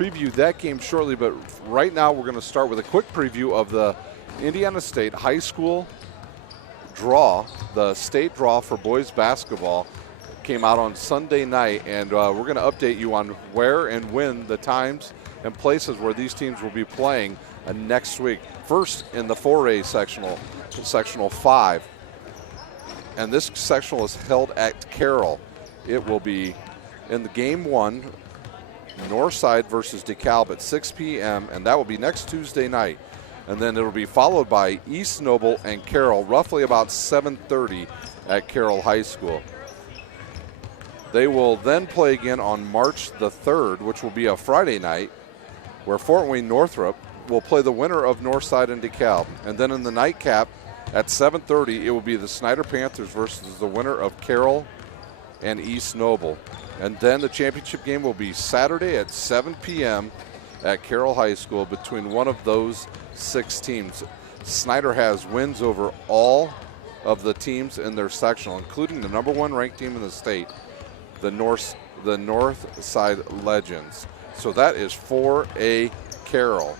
preview that game shortly, but right now we're going to start with a quick preview of the Indiana State High School draw. The state draw for boys basketball came out on Sunday night, and we're going to update you on where and when, the times and places where these teams will be playing next week. First in the 4A sectional 5, and this sectional is held at Carroll. It will be in the game 1, Northside versus DeKalb at 6 p.m., and that will be next Tuesday night. And then it'll be followed by East Noble and Carroll, roughly about 7:30 at Carroll High School. They will then play again on March the 3rd, which will be a Friday night, where Fort Wayne Northrop will play the winner of Northside and DeKalb. And then in the nightcap at 7:30, it will be the Snyder Panthers versus the winner of Carroll and East Noble. And then the championship game will be Saturday at 7 p.m. at Carroll High School between one of those 6 teams. Snyder has wins over all of the teams in their sectional, including the number 1 ranked team in the state, the North Side Legends. So that is 4A Carroll.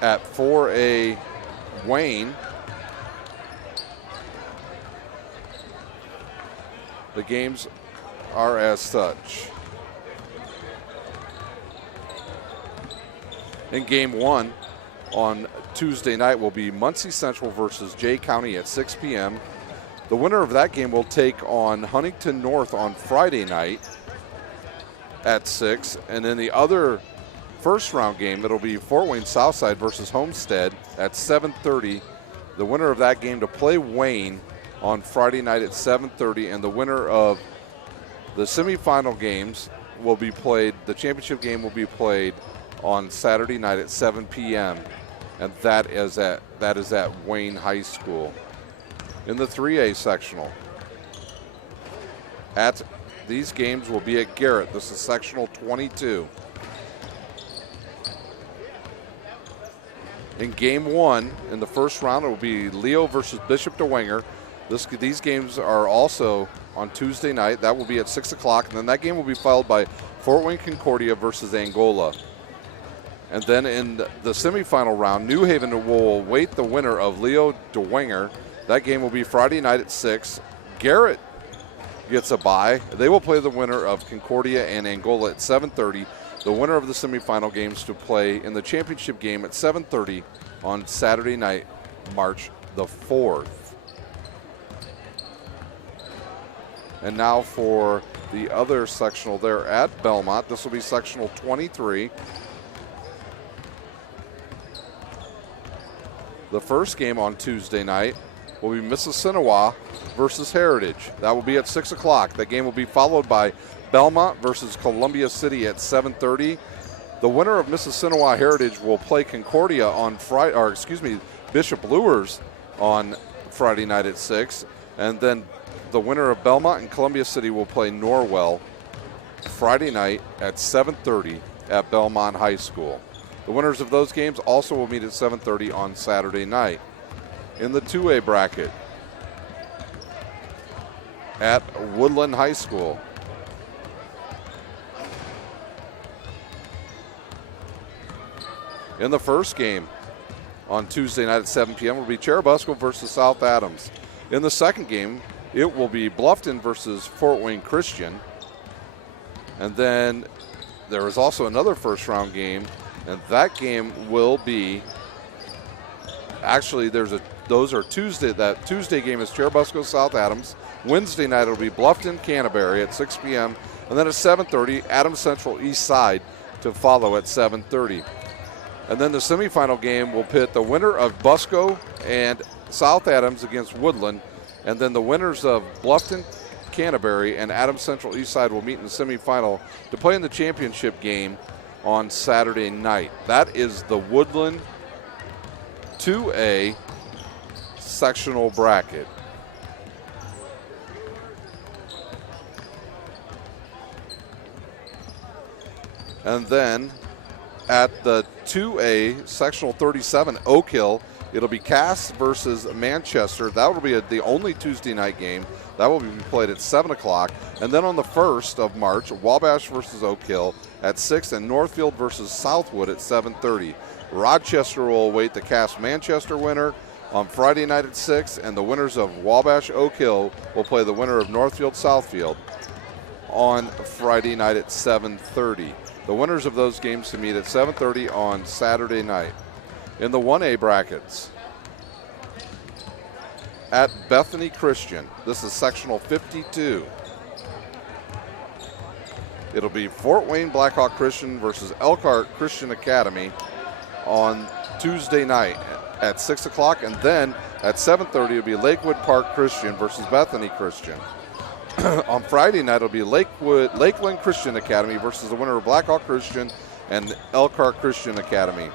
At 4A Wayne, the games are as such. In game 1 on Tuesday night will be Muncie Central versus Jay County at 6 p.m. The winner of that game will take on Huntington North on Friday night at 6. And then the other first round game, it'll be Fort Wayne Southside versus Homestead at 7:30. The winner of that game to play Wayne on Friday night at 7:30, and the winner of the semifinal games will be played, the championship game will be played on Saturday night at 7 p.m. and that is at Wayne High School. In the 3A sectional, these games will be at Garrett. This is sectional 22. In game 1, in the first round, it will be Leo versus Bishop DeWinger. These games are also on Tuesday night. That will be at 6 o'clock, and then that game will be followed by Fort Wayne Concordia versus Angola. And then in the semifinal round, New Haven will await the winner of Leo DeWinger. That game will be Friday night at 6. Garrett gets a bye. They will play the winner of Concordia and Angola at 7:30. The winner of the semifinal games to play in the championship game at 7:30 on Saturday night, March the 4th. And now for the other sectional there at Belmont. This will be sectional 23. The first game on Tuesday night will be Mississinawa versus Heritage. That will be at 6 o'clock. That game will be followed by Belmont versus Columbia City at 7:30. The winner of Mississinawa Heritage will play Concordia on Bishop Luers on Friday night at 6. And then the winner of Belmont and Columbia City will play Norwell Friday night at 7:30 at Belmont High School. The winners of those games also will meet at 7:30 on Saturday night. In the 2A bracket at Woodland High School, in the first game on Tuesday night at 7 p.m. will be Cherubusco versus South Adams. In the second game, it will be Bluffton versus Fort Wayne Christian. And then there is also another first round game, and that game will be, actually those are Tuesday. That Tuesday game is Cherubusco South Adams. Wednesday night it'll be Bluffton Canterbury at 6 p.m. And then at 7:30, Adams Central East Side to follow at 7:30. And then the semifinal game will pit the winner of Busco and South Adams against Woodland. And then the winners of Bluffton Canterbury and Adams Central Eastside will meet in the semifinal to play in the championship game on Saturday night. That is the Woodland 2A sectional bracket. And then at the 2A, sectional 37, Oak Hill. It'll be Cass versus Manchester. That will be the only Tuesday night game. That will be played at 7 o'clock. And then on the 1st of March, Wabash versus Oak Hill at 6, and Northfield versus Southwood at 7:30. Rochester will await the Cass Manchester winner on Friday night at 6, and the winners of Wabash Oak Hill will play the winner of Northfield Southfield on Friday night at 7:30. The winners of those games to meet at 7:30 on Saturday night. In the 1A brackets, at Bethany Christian, this is sectional 52. It'll be Fort Wayne Blackhawk Christian versus Elkhart Christian Academy on Tuesday night at 6 o'clock, and then at 7:30 it'll be Lakewood Park Christian versus Bethany Christian. On Friday night it'll be Lakeland Christian Academy versus the winner of Blackhawk Christian and Elkhart Christian Academy.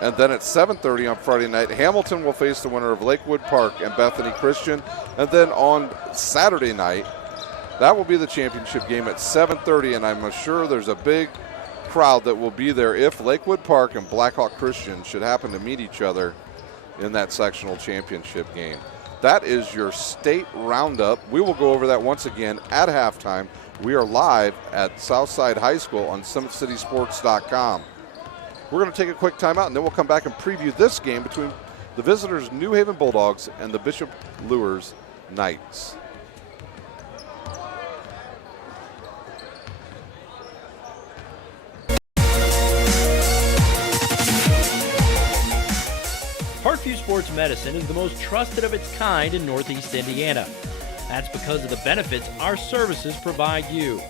And then at 7:30 on Friday night, Hamilton will face the winner of Lakewood Park and Bethany Christian. And then on Saturday night, that will be the championship game at 7:30, and I'm sure there's a big crowd that will be there if Lakewood Park and Blackhawk Christian should happen to meet each other in that sectional championship game. That is your state roundup. We will go over that once again at halftime. We are live at Southside High School on SummitCitySports.com. We're going to take a quick timeout, and then we'll come back and preview this game between the visitors' New Haven Bulldogs and the Bishop Luers Knights. Parkview Sports Medicine is the most trusted of its kind in Northeast Indiana. That's because of the benefits our services provide you.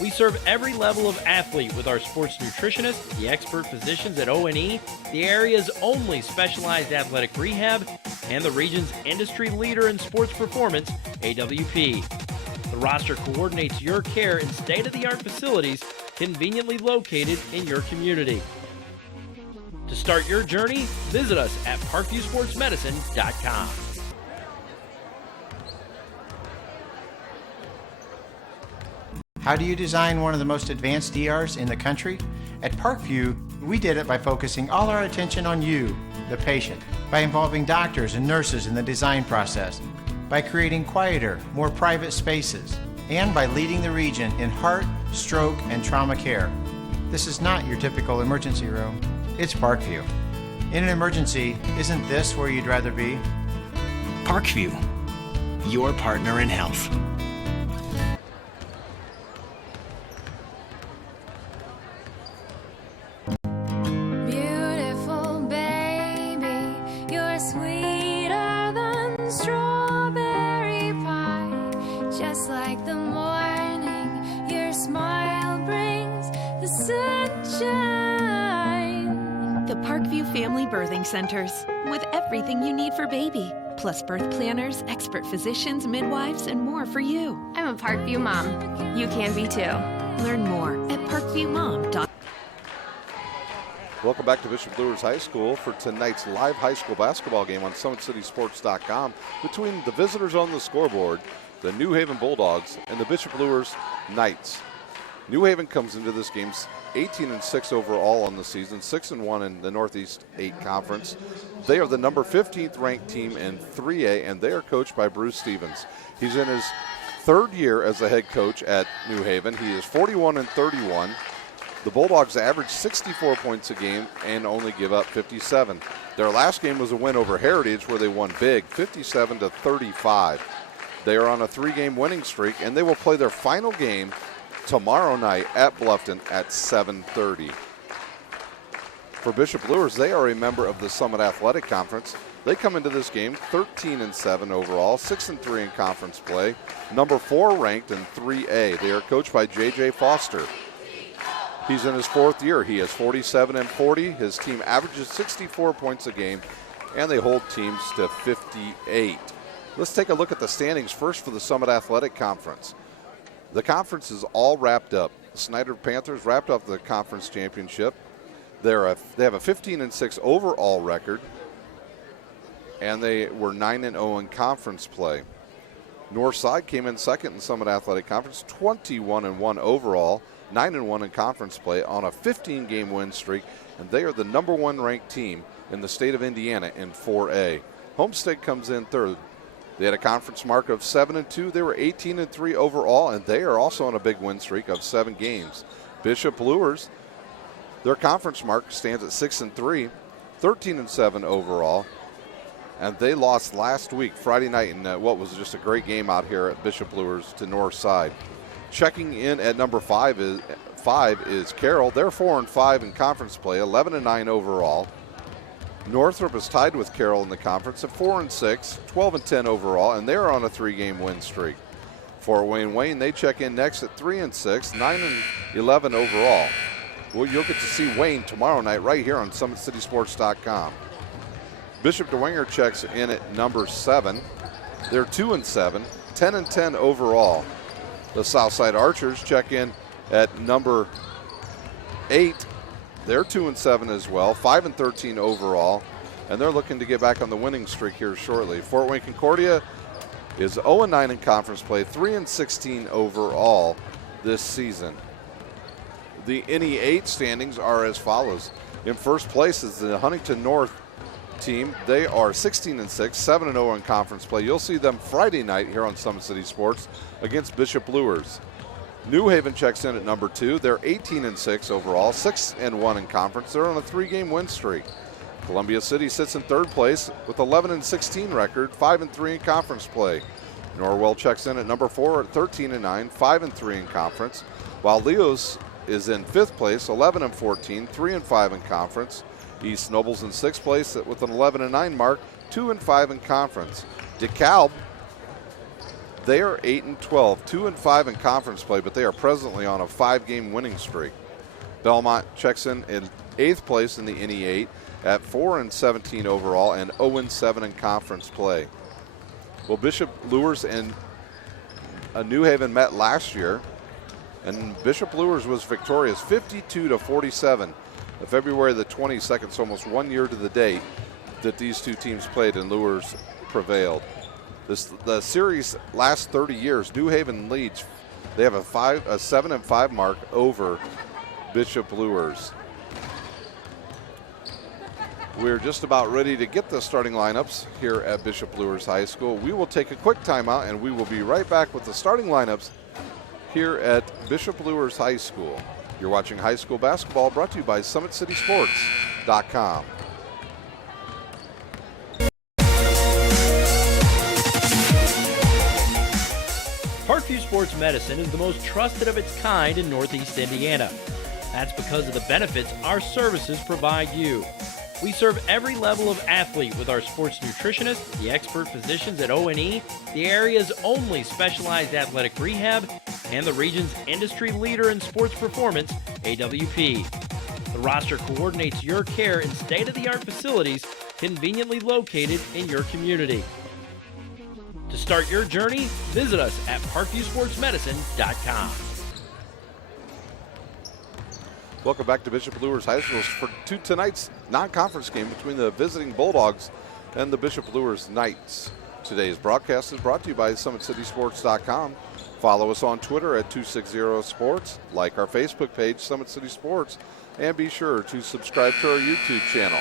We serve every level of athlete with our sports nutritionists, the expert physicians at O&E, the area's only specialized athletic rehab, and the region's industry leader in sports performance, AWP. The roster coordinates your care in state-of-the-art facilities conveniently located in your community. To start your journey, visit us at parkviewsportsmedicine.com. How do you design one of the most advanced ERs in the country? At Parkview, we did it by focusing all our attention on you, the patient, by involving doctors and nurses in the design process, by creating quieter, more private spaces, and by leading the region in heart, stroke, and trauma care. This is not your typical emergency room. It's Parkview. In an emergency, isn't this where you'd rather be? Parkview, your partner in health. Beautiful baby, you're sweeter than strawberry pie. Just like the morning, your smile brings the sunshine. The Parkview Family Birthing Centers, with everything you need for baby, plus birth planners, expert physicians, midwives, and more for you. I'm a Parkview mom. You can be too. Learn more at parkviewmom.com. Welcome back to Bishop Luers High School for tonight's live high school basketball game on SummitCitySports.com between the visitors on the scoreboard, the New Haven Bulldogs, and the Bishop Luers Knights. New Haven comes into this game 18-6 overall on the season, 6-1 in the Northeast 8 Conference. They are the number 15th ranked team in 3A, and they are coached by Bruce Stevens. He's in his third year as the head coach at New Haven. He is 41-31. The Bulldogs average 64 points a game and only give up 57. Their last game was a win over Heritage where they won big, 57-35. They are on a 3-game winning streak, and they will play their final game tomorrow night at Bluffton at 7:30. For Bishop Luers, they are a member of the Summit Athletic Conference. They come into this game 13-7 overall, 6-3 in conference play, number 4 ranked in 3A. They are coached by J.J. Foster. He's in his 4th year. He is 47-40. His team averages 64 points a game, and they hold teams to 58. Let's take a look at the standings first for the Summit Athletic Conference. The conference is all wrapped up. The Snyder Panthers wrapped up the conference championship. They have a 15-6 overall record, and they were 9-0 in conference play. Northside came in second in Summit Athletic Conference, 21-1 overall. 9-1 in conference play on a 15-game win streak, and they are the number 1 ranked team in the state of Indiana in 4A. Homestead comes in third. They had a conference mark of 7-2. They were 18-3 overall, and they are also on a big win streak of 7 games. Bishop Luers, their conference mark stands at 6-3, 13-7 overall, and they lost last week, Friday night, in what was just a great game out here at Bishop Luers to Northside. Checking in at number 5 is Carroll. They're 4-5 in conference play, 11-9 overall. Northrop is tied with Carroll in the conference at 4-6, 12-10 overall, and they're on a 3-game win streak. Fort Wayne, they check in next at 3-6, 9-11 overall. Well, you'll get to see Wayne tomorrow night right here on SummitCitySports.com. Bishop DeWinger checks in at number 7. They're 2-7, 10-10 overall. The Southside Archers check in at number 8. They're 2-7 as well, 5-13 overall, and they're looking to get back on the winning streak here shortly. Fort Wayne Concordia is 0-9 in conference play, 3-16 overall this season. The NE8 standings are as follows. In first place is the Huntington North team. They are 16-6, 7-0 in conference play. You'll see them Friday night here on Summit City Sports against Bishop Luers. New Haven checks in at number 2. They're 18-6 overall, 6-1 in conference. They're on a 3-game win streak. Columbia City sits in third place with 11-16 record, 5-3 in conference play. Norwell checks in at number 4 at 13-9, 5-3 in conference, while Leos is in 5th place, 11-14, 3-5 in conference. East Noble's in 6th place with an 11-9 mark, 2-5 in conference. DeKalb, they are 8-12, 2-5 in conference play, but they are presently on a 5-game winning streak. Belmont checks in 8th place in the NE8 at 4-17 overall and 0-7 in conference play. Well, Bishop Luers and New Haven met last year, and Bishop Luers was victorious 52-47. February the 22nd, so almost 1 year to the date that these two teams played, and Luers prevailed. The series last 30 years, New Haven leads. They have a 7-5 mark over Bishop Luers. We're just about ready to get the starting lineups here at Bishop Luers High School. We will take a quick timeout, and we will be right back with the starting lineups here at Bishop Luers High School. You're watching high school basketball, brought to you by SummitCitySports.com. Parkview Sports Medicine is the most trusted of its kind in Northeast Indiana. That's because of the benefits our services provide you. We serve every level of athlete with our sports nutritionists, the expert physicians at O&E, the area's only specialized athletic rehab, and the region's industry leader in sports performance, AWP. The roster coordinates your care in state-of-the-art facilities conveniently located in your community. To start your journey, visit us at parkviewsportsmedicine.com. Welcome back to Bishop Luers High School for tonight's non-conference game between the visiting Bulldogs and the Bishop Luers Knights. Today's broadcast is brought to you by SummitCitySports.com. Follow us on Twitter at 260sports, like our Facebook page, Summit City Sports, and be sure to subscribe to our YouTube channel.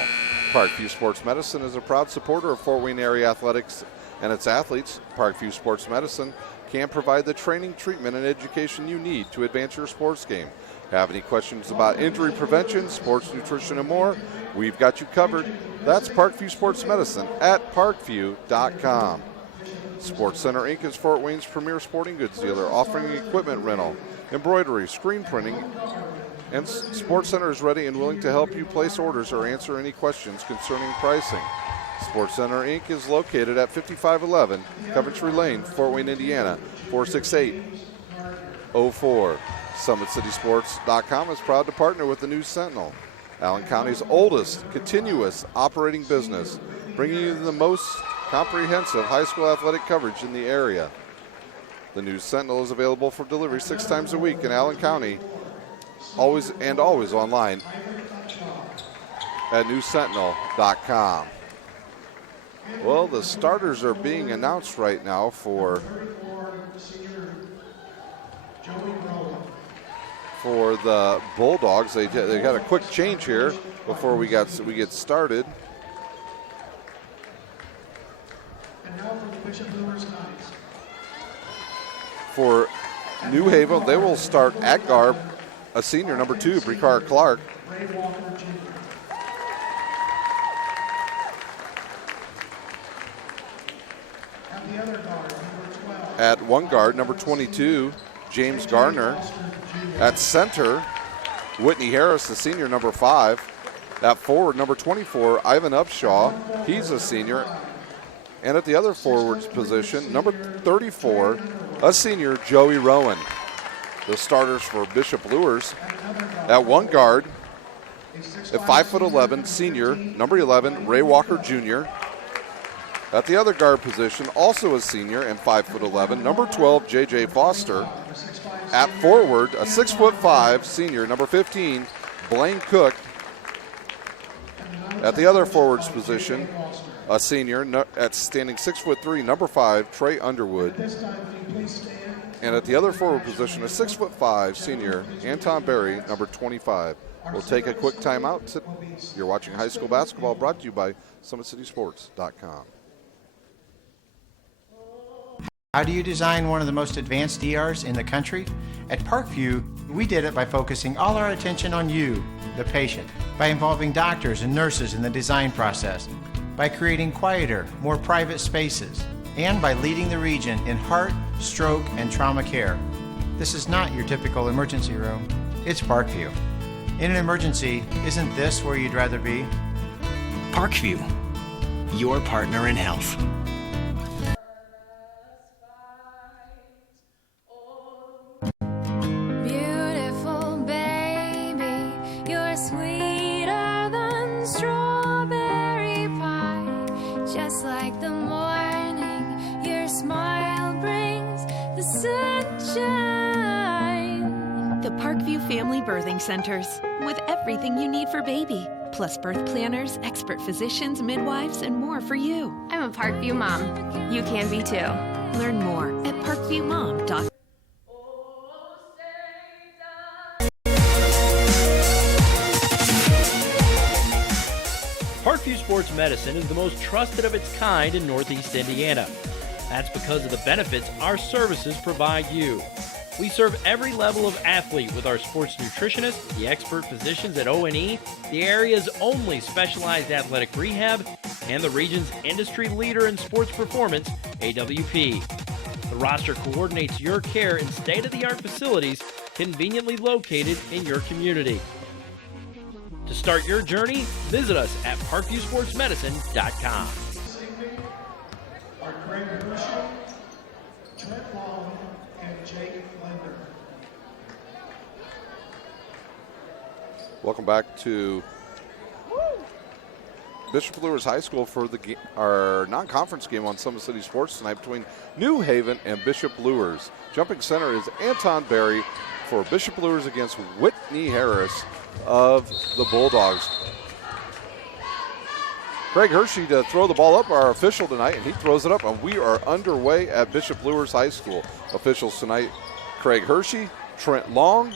Parkview Sports Medicine is a proud supporter of Fort Wayne area athletics and its athletes. Parkview Sports Medicine can provide the training, treatment, and education you need to advance your sports game. Have any questions about injury prevention, sports nutrition, and more? We've got you covered. That's Parkview Sports Medicine at parkview.com. Sports Center Inc. is Fort Wayne's premier sporting goods dealer, offering equipment rental, embroidery, screen printing, and Sports Center is ready and willing to help you place orders or answer any questions concerning pricing. Sports Center Inc. is located at 5511 Coventry Lane, Fort Wayne, Indiana, 46804. SummitCitySports.com is proud to partner with the News Sentinel, Allen County's oldest continuous operating business, bringing you the most comprehensive high school athletic coverage in the area. The News Sentinel is available for delivery 6 times a week in Allen County, always online at newssentinel.com. Well, the starters are being announced right now for for the Bulldogs. They got a quick change here before we get started. And now for the Bishop Luers Knights. For New Haven, they will start at guard, a senior, number 2, Brecard Clark. Ray Walker Jr. At the other guard, number 12. At one guard, number 22, James Gardner. At center, Whitney Harris, the senior, number 5. At forward, number 24, Ivan Upshaw. He's a senior. And at the other forwards position, number 34, a senior, Joey Rowan. The starters for Bishop Luers. At one guard, at 5'11", senior, number 11, Ray Walker Jr. At the other guard position, also a senior and 5'11", number 12, J.J. Foster. At forward, a 6'5", senior, number 15, Blaine Cook. At the other forwards position, a senior at standing 6'3", number 5, Trey Underwood. And at the other forward position, a 6'5", senior, Anton Berry, number 25. We'll take a quick timeout. You're watching high school basketball, brought to you by SummitCitySports.com. How do you design one of the most advanced ERs in the country? At Parkview, we did it by focusing all our attention on you, the patient, by involving doctors and nurses in the design process, by creating quieter, more private spaces, and by leading the region in heart, stroke, and trauma care. This is not your typical emergency room. It's Parkview. In an emergency, isn't this where you'd rather be? Parkview, your partner in health. Beautiful baby, you're sweeter than strawberry pie. Just like the morning, your smile brings the sunshine. The Parkview Family Birthing Centers, with everything you need for baby, plus birth planners, expert physicians, midwives, and more for you. I'm a Parkview mom. You can be too. Learn more at parkviewmom.com. Parkview Sports Medicine is the most trusted of its kind in Northeast Indiana. That's because of the benefits our services provide you. We serve every level of athlete with our sports nutritionists, the expert physicians at O&E, the area's only specialized athletic rehab, and the region's industry leader in sports performance, AWP. The roster coordinates your care in state-of-the-art facilities conveniently located in your community. To start your journey, visit us at parkviewsportsmedicine.com. Are Greg Herschel, Trent Long, and Jake Linder. Welcome back to Bishop Luers High School for our non-conference game on Summit City Sports tonight between New Haven and Bishop Luers. Jumping center is Anton Berry for Bishop Luers against Whitney Harris of the Bulldogs. Craig Hershey to throw the ball up, our official tonight, and he throws it up, and we are underway at Bishop Luers High School. Officials tonight, Craig Hershey, Trent Long,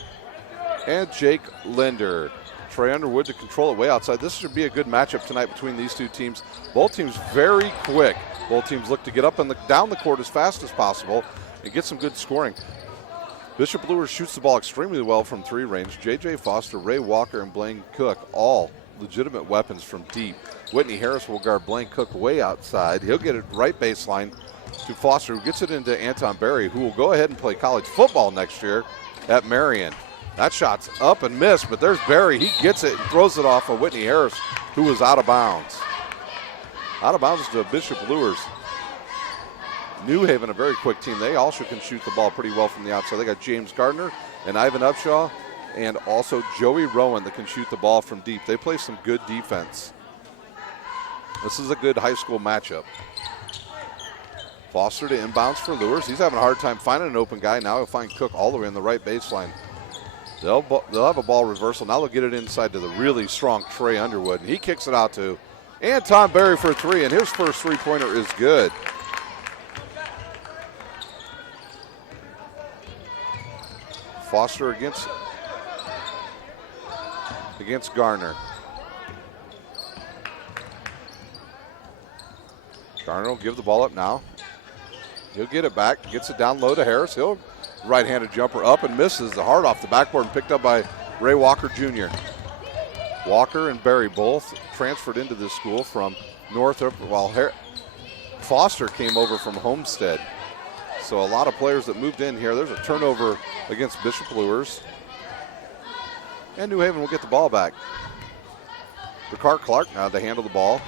and Jake Linder. Trey Underwood to control it way outside. This should be a good matchup tonight between these two teams. Both teams very quick. Both teams look to get up and down the court as fast as possible and get some good scoring. Bishop Luers shoots the ball extremely well from three range. J.J. Foster, Ray Walker, and Blaine Cook, all legitimate weapons from deep. Whitney Harris will guard Blaine Cook way outside. He'll get it right baseline to Foster, who gets it into Anton Berry, who will go ahead and play college football next year at Marion. That shot's up and missed, but there's Berry. He gets it and throws it off of Whitney Harris, who was out of bounds. Out of bounds to Bishop Luers. New Haven, a very quick team. They also can shoot the ball pretty well from the outside. They got James Gardner and Ivan Upshaw and also Joey Rowan that can shoot the ball from deep. They play some good defense. This is a good high school matchup. Foster to inbounds for Luers. He's having a hard time finding an open guy. Now he'll find Cook all the way on the right baseline. They'll have a ball reversal. Now they'll get it inside to the really strong Trey Underwood. And he kicks it out to Anton Berry for three, and his first three-pointer is good. Foster against against Garner. Garner will give the ball up now. He'll get it back, gets it down low to Harris. He'll right-handed jumper up and misses the hard off the backboard and picked up by Ray Walker Jr. Walker and Barry both transferred into this school from Northrop, while Foster came over from Homestead. So a lot of players that moved in here. There's a turnover against Bishop Luers. And New Haven will get the ball back. Ricard Clark now to handle the ball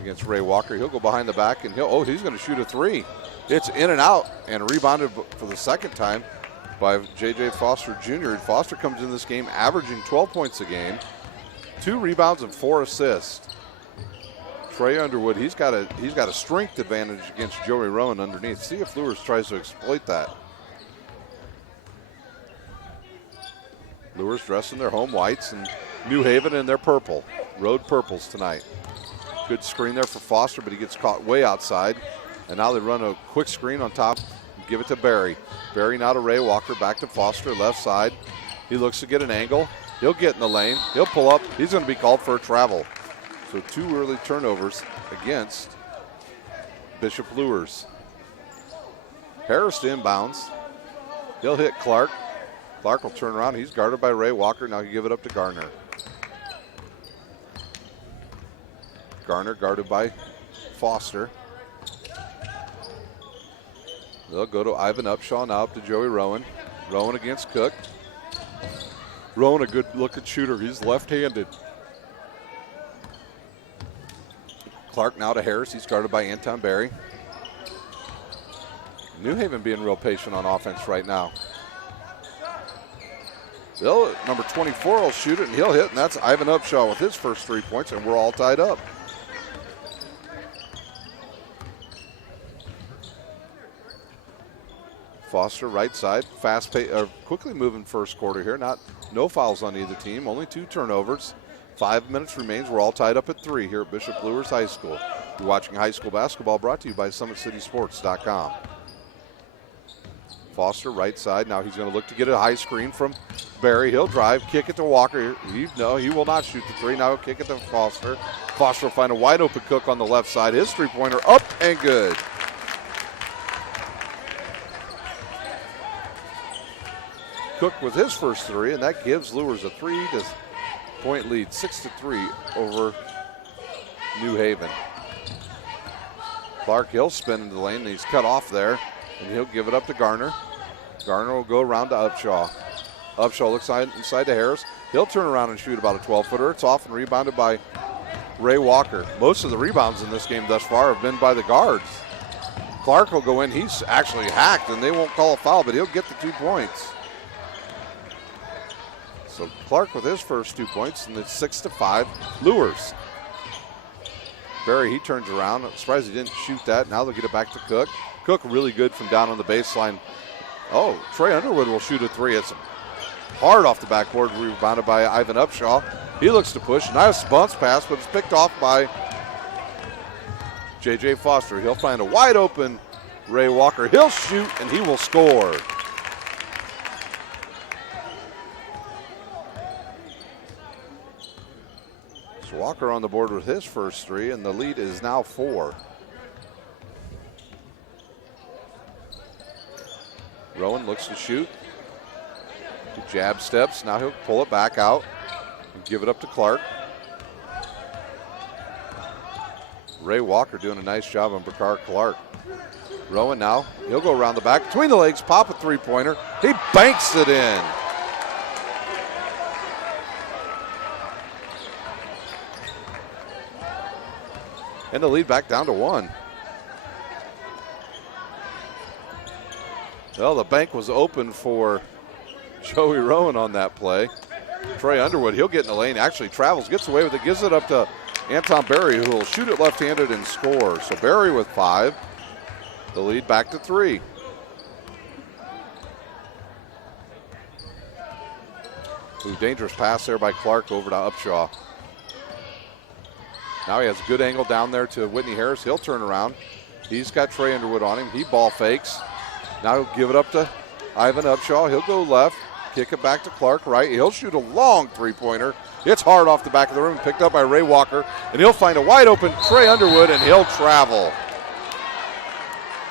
against Ray Walker. He'll go behind the back and he's going to shoot a three. It's in and out and rebounded for the second time by J.J. Foster Jr. Foster comes in this game averaging 12 points a game, 2 rebounds and 4 assists. Trey Underwood, he's got a strength advantage against Joey Rowan underneath. See if Luers tries to exploit that. Luers dressed in their home whites and New Haven in their purple. Road purples tonight. Good screen there for Foster, but he gets caught way outside. And now they run a quick screen on top and give it to Barry. Barry now to Ray Walker, back to Foster, left side. He looks to get an angle. He'll get in the lane. He'll pull up. He's going to be called for a travel. So 2 early turnovers against Bishop Luers. Harris to inbounds. He'll hit Clark. Clark will turn around. He's guarded by Ray Walker. Now he give it up to Garner. Garner guarded by Foster. They'll go to Ivan Upshaw, now up to Joey Rowan. Rowan against Cook. Rowan, a good looking shooter. He's left-handed. Clark now to Harris. He's guarded by Anton Berry. New Haven being real patient on offense right now. Number 24 will shoot it, and he'll hit, and that's Ivan Upshaw with his first 3 points, and we're all tied up. Foster right side, quickly moving first quarter here. No fouls on either team, only 2 turnovers. 5 minutes remains. We're all tied up at 3 here at Bishop Luers High School. You're watching high school basketball brought to you by SummitCitySports.com. Foster right side. Now he's going to look to get a high screen from Barry. He'll drive, kick it to Walker. He will not shoot the 3. Now he'll kick it to Foster. Foster will find a wide open Cook on the left side. His 3-pointer up and good. Cook with his first 3, and that gives Luers a 3-point lead, 6-3 over New Haven. Clark, he'll spin into the lane, and he's cut off there, and he'll give it up to Garner. Garner will go around to Upshaw. Upshaw looks inside to Harris. He'll turn around and shoot about a 12-footer. It's off and rebounded by Ray Walker. Most of the rebounds in this game thus far have been by the guards. Clark will go in. He's actually hacked, and they won't call a foul, but he'll get the 2 points. So Clark with his first 2 points, and it's 6-5 Luers. Barry, he turns around. I'm surprised he didn't shoot that. Now they'll get it back to Cook. Cook really good from down on the baseline. Oh, Trey Underwood will shoot a 3. It's hard off the backboard, rebounded by Ivan Upshaw. He looks to push. Nice bounce pass, but it's picked off by J.J. Foster. He'll find a wide open Ray Walker. He'll shoot, and he will score. Walker on the board with his first 3, and the lead is now 4. Rowan looks to shoot. He jab steps. Now he'll pull it back out and give it up to Clark. Ray Walker doing a nice job on Ricard Clark. Rowan now, he'll go around the back. Between the legs, pop a 3-pointer. He banks it in. And the lead back down to 1. Well, the bank was open for Joey Rowan on that play. Trey Underwood, he'll get in the lane, actually travels, gets away with it, gives it up to Anton Berry, who will shoot it left-handed and score. So Berry with 5, the lead back to 3. Ooh, dangerous pass there by Clark over to Upshaw. Now he has a good angle down there to Whitney Harris. He'll turn around. He's got Trey Underwood on him. He ball fakes. Now he'll give it up to Ivan Upshaw. He'll go left. Kick it back to Clark, right. He'll shoot a long three-pointer. It's hard off the back of the rim, picked up by Ray Walker, and he'll find a wide-open Trey Underwood, and he'll travel.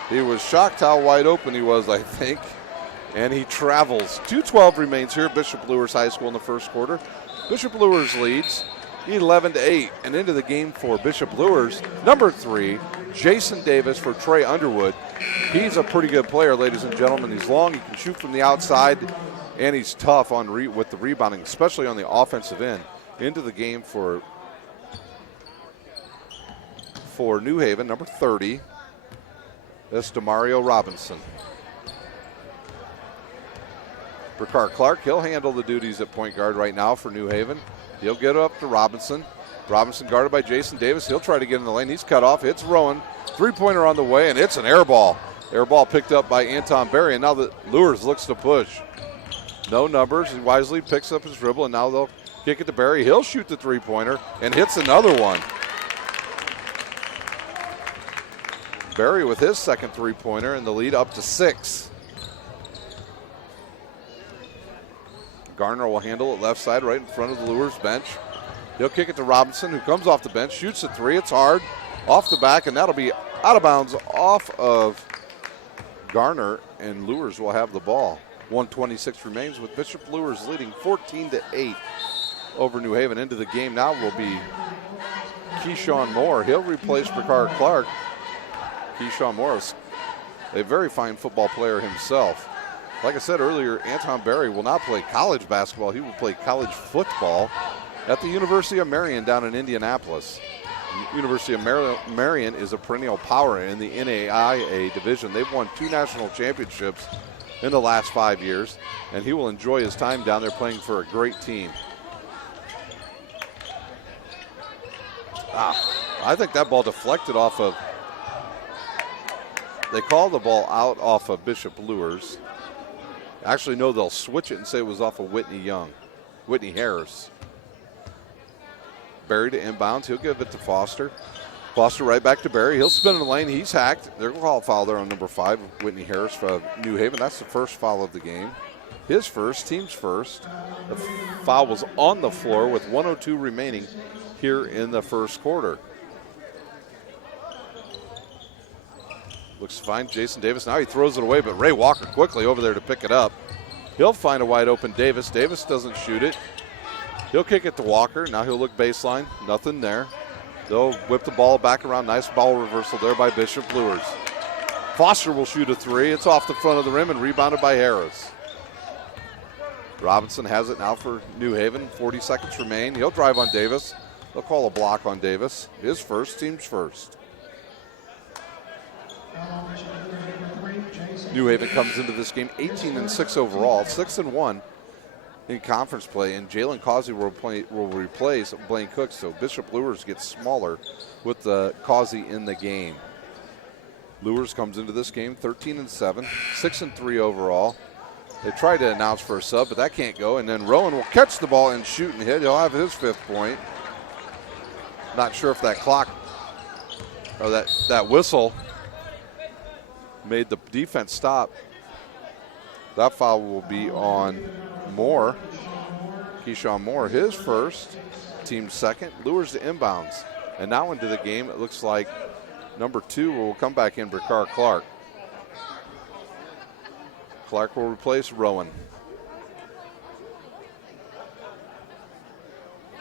He was shocked how wide open he was, I think, and he travels. 2:12 remains here at Bishop Luers High School in the first quarter. Bishop Luers leads 11-8, and into the game for Bishop Luers, number 3, Jason Davis for Trey Underwood. He's a pretty good player, ladies and gentlemen. He's long, he can shoot from the outside, and he's tough on with the rebounding, especially on the offensive end. Into the game for New Haven, number 30. That's DeMario Robinson. Bricard Clark, he'll handle the duties at point guard right now for New Haven. He'll get it up to Robinson. Robinson guarded by Jason Davis. He'll try to get in the lane. He's cut off. It's Rowan. Three-pointer on the way, and it's an air ball. Air ball picked up by Anton Berry, and now the Luers looks to push. No numbers. He wisely picks up his dribble, and now they'll kick it to Berry. He'll shoot the three-pointer and hits another one. Berry with his second three-pointer, and the lead up to 6. Garner will handle it left side right in front of the Luers bench. He'll kick it to Robinson, who comes off the bench, shoots a three. It's hard off the back, and that'll be out of bounds off of Garner, and Luers will have the ball. 1:26 remains with Bishop Luers leading 14-8 over New Haven. Into the game now will be Keyshawn Moore. He'll replace Bricard Clark. Keyshawn Moore is a very fine football player himself. Like I said earlier, Anton Berry will not play college basketball. He will play college football at the University of Marion down in Indianapolis. University of Marion is a perennial power in the NAIA division. They've won 2 national championships in the last 5 years, and he will enjoy his time down there playing for a great team. I think that ball deflected off of, they called the ball out off of Bishop Luers. Actually, no, they'll switch it and say it was off of Whitney Harris. Berry to inbounds. He'll give it to Foster. Foster right back to Berry. He'll spin in the lane. He's hacked. They're going to call a foul there on number 5, Whitney Harris for New Haven. That's the first foul of the game. His first, team's first. The foul was on the floor with 1:02 remaining here in the first quarter. Looks fine. Jason Davis. Now he throws it away, but Ray Walker quickly over there to pick it up. He'll find a wide open Davis. Davis doesn't shoot it. He'll kick it to Walker. Now he'll look baseline. Nothing there. They'll whip the ball back around. Nice ball reversal there by Bishop Luers. Foster will shoot a three. It's off the front of the rim and rebounded by Harris. Robinson has it now for New Haven. 40 seconds remain. He'll drive on Davis. They'll call a block on Davis. His first, team's first. New Haven comes into this game 18-6 overall, 6-1 in conference play, and Jalen Causey will replace Blaine Cook, so Bishop Luers gets smaller with Causey in the game. Luers comes into this game 13-7, 6-3 overall. They tried to announce for a sub, but that can't go, and then Rowan will catch the ball and shoot and hit. He'll have his 5th point. Not sure if that clock or that whistle made the defense stop. That foul will be on Moore. Keyshawn Moore, his first, team second. Luers to inbounds. And now into the game, it looks like number 2 will come back in, Bricard Clark. Clark will replace Rowan.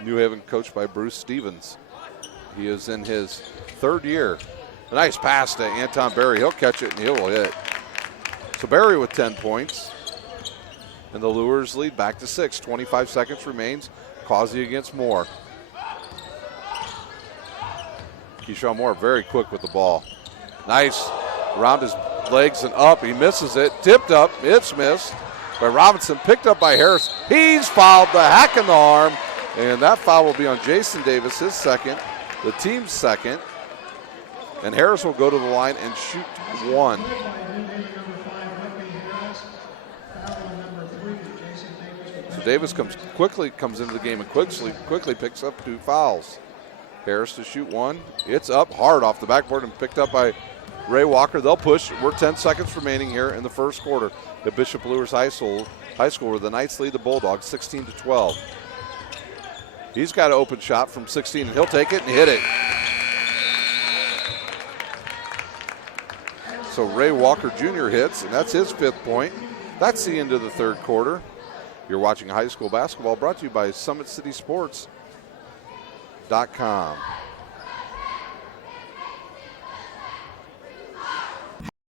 New Haven coached by Bruce Stevens. He is in his 3rd year. A nice pass to Anton Berry. He'll catch it and he will hit. So Berry with 10 points. And the Luers lead back to 6. 25 seconds remains. Causey against Moore. Keyshawn Moore very quick with the ball. Nice. Around his legs and up. He misses it. Tipped up. It's missed by Robinson. Picked up by Harris. He's fouled. The hack in the arm. And that foul will be on Jason Davis, his second. The team's second. And Harris will go to the line and shoot 1. So Davis comes into the game and quickly picks up 2 fouls. Harris to shoot 1. It's up hard off the backboard and picked up by Ray Walker, they'll push. We're 10 seconds remaining here in the first quarter at Bishop Luers High School, where the Knights lead the Bulldogs 16-12. He's got an open shot from 16, and he'll take it and hit it. So Ray Walker Jr. hits, and that's his 5th point. That's the end of the third quarter. You're watching high school basketball, brought to you by SummitCitySports.com.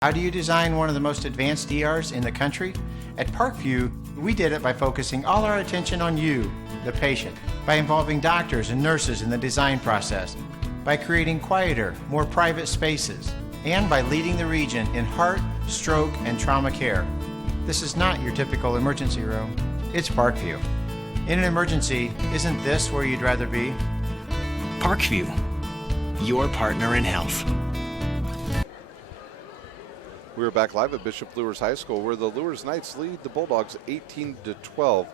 How do you design one of the most advanced ERs in the country? At Parkview, we did it by focusing all our attention on you, the patient, by involving doctors and nurses in the design process, by creating quieter, more private spaces, and by leading the region in heart, stroke, and trauma care. This is not your typical emergency room. It's Parkview. In an emergency, isn't this where you'd rather be? Parkview, your partner in health. We're back live at Bishop Luers High School, where the Luers Knights lead the Bulldogs 18-12. We're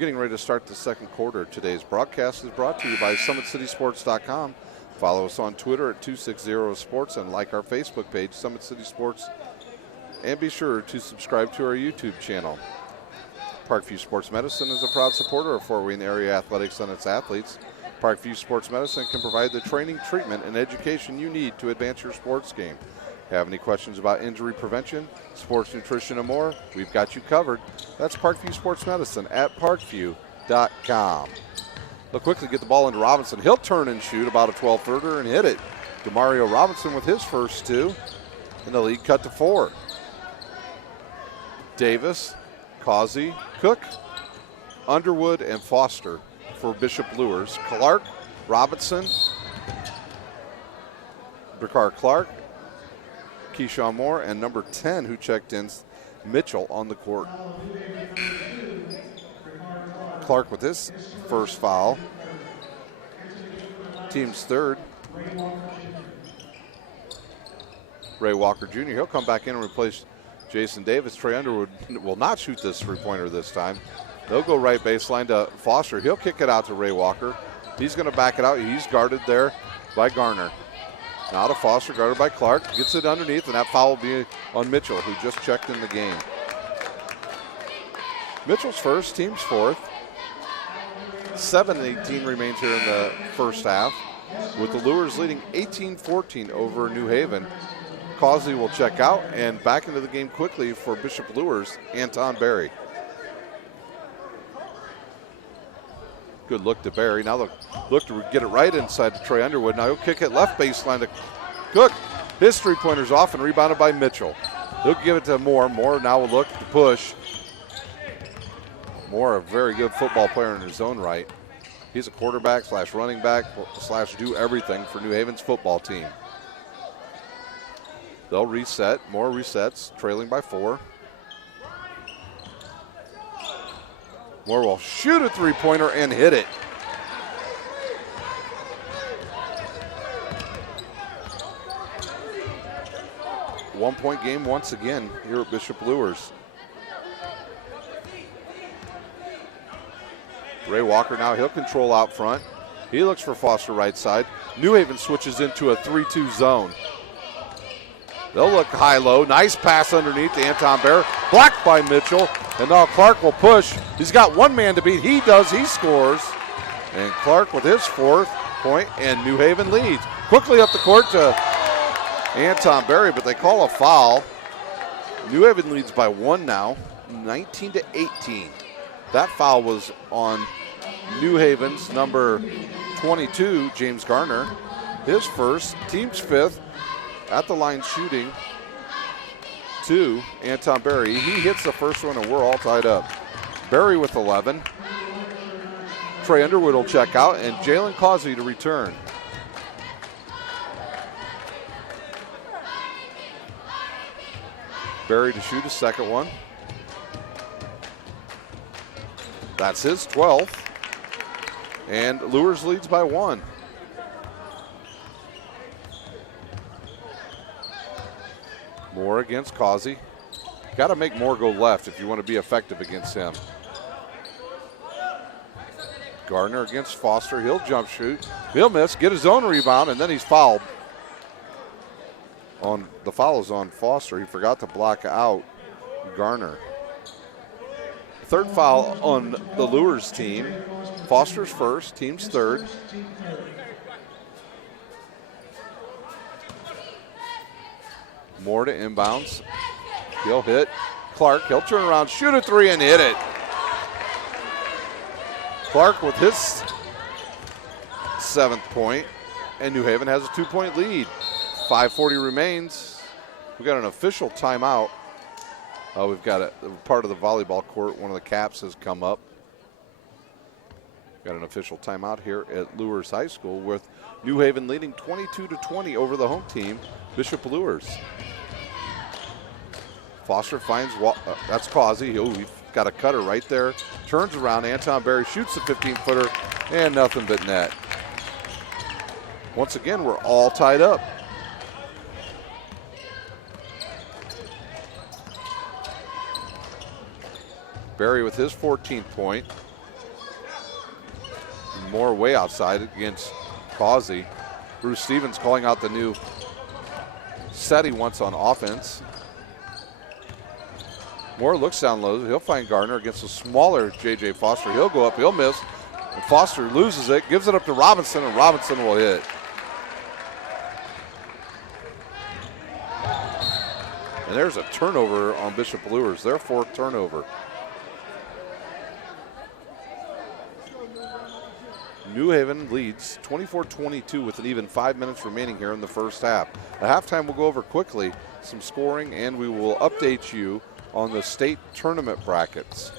getting ready to start the second quarter. Today's broadcast is brought to you by SummitCitySports.com. Follow us on Twitter at 260sports and like our Facebook page, Summit City Sports. And be sure to subscribe to our YouTube channel. Parkview Sports Medicine is a proud supporter of Fort Wayne area athletics and its athletes. Parkview Sports Medicine can provide the training, treatment, and education you need to advance your sports game. Have any questions about injury prevention, sports nutrition, and more? We've got you covered. That's Parkview Sports Medicine at parkview.com. They'll quickly get the ball into Robinson. He'll turn and shoot about a 12-footer and hit it. DeMario Robinson with his first 2, and the lead cut to 4. Davis, Causey, Cook, Underwood, and Foster for Bishop Luers. Clark, Robinson, Bricard Clark, Keyshawn Moore, and number 10 who checked in, Mitchell, on the court. Clark with his first foul. Team's third. Ray Walker Jr. He'll come back in and replace Jason Davis. Trey Underwood will not shoot this three-pointer this time. They'll go right baseline to Foster. He'll kick it out to Ray Walker. He's going to back it out. He's guarded there by Garner. Now to Foster, guarded by Clark. Gets it underneath, and that foul will be on Mitchell, who just checked in the game. Mitchell's first, team's fourth. 7:18 remains here in the first half, with the Luers leading 18-14 over New Haven. Causey will check out, and back into the game quickly for Bishop Luers, Anton Berry. Good look to Berry. Now look to get it right inside to Trey Underwood. Now he'll kick it left baseline to Cook. His three-pointer's off and rebounded by Mitchell. He'll give it to Moore. Moore now will look to push. Moore, a very good football player in his own right. He's a quarterback slash running back slash do everything for New Haven's football team. They'll reset. Moore resets, trailing by 4. Moore will shoot a three-pointer and hit it. One-point game once again here at Bishop Luers. Ray Walker now, he'll control out front. He looks for Foster right side. New Haven switches into a 3-2 zone. They'll look high-low. Nice pass underneath to Anton Bear. Blocked by Mitchell. And now Clark will push. He's got one man to beat. He does. He scores. And Clark with his 4th point, and New Haven leads. Quickly up the court to Anton Berry, but they call a foul. New Haven leads by 1 now, 19-18. That foul was on New Haven's number 22, James Garner. His first, team's 5th. At the line shooting to Anton Berry. He hits the first one, and we're all tied up. Berry with 11. Trey Underwood will check out, and Jalen Causey to return. Berry to shoot his second one. That's his 12th. And Luers leads by 1. Moore against Causey. Got to make Moore go left if you want to be effective against him. Gardner against Foster. He'll jump shoot. He'll miss, get his own rebound, and then he's fouled the foul is on Foster. He forgot to block out Garner. Third foul on the Luers team. Foster's first, team's third. Moore to inbounds. He'll hit Clark. He'll turn around, shoot a three, and hit it. Clark with his 7th point, and New Haven has a 2-point lead. 5:40 remains. We've got an official timeout. We've got a part of the volleyball court. One of the caps has come up. Got an official timeout here at Luers High School with New Haven leading 22-20 over the home team, Bishop Luers. Foster finds, that's Causey. Oh, we've got a cutter right there. Turns around, Anton Berry shoots the 15-footer, and nothing but net. Once again, we're all tied up. Berry with his 14th point. Moore way outside against Causey. Bruce Stevens calling out the new set he wants on offense. Moore looks down low. He'll find Gardner against a smaller J.J. Foster. He'll go up, he'll miss. And Foster loses it, gives it up to Robinson, and Robinson will hit. And there's a turnover on Bishop Luers, their 4th turnover. New Haven leads 24-22 with an even 5 minutes remaining here in the first half. At halftime, we'll go over quickly some scoring, and we will update you on the state tournament brackets.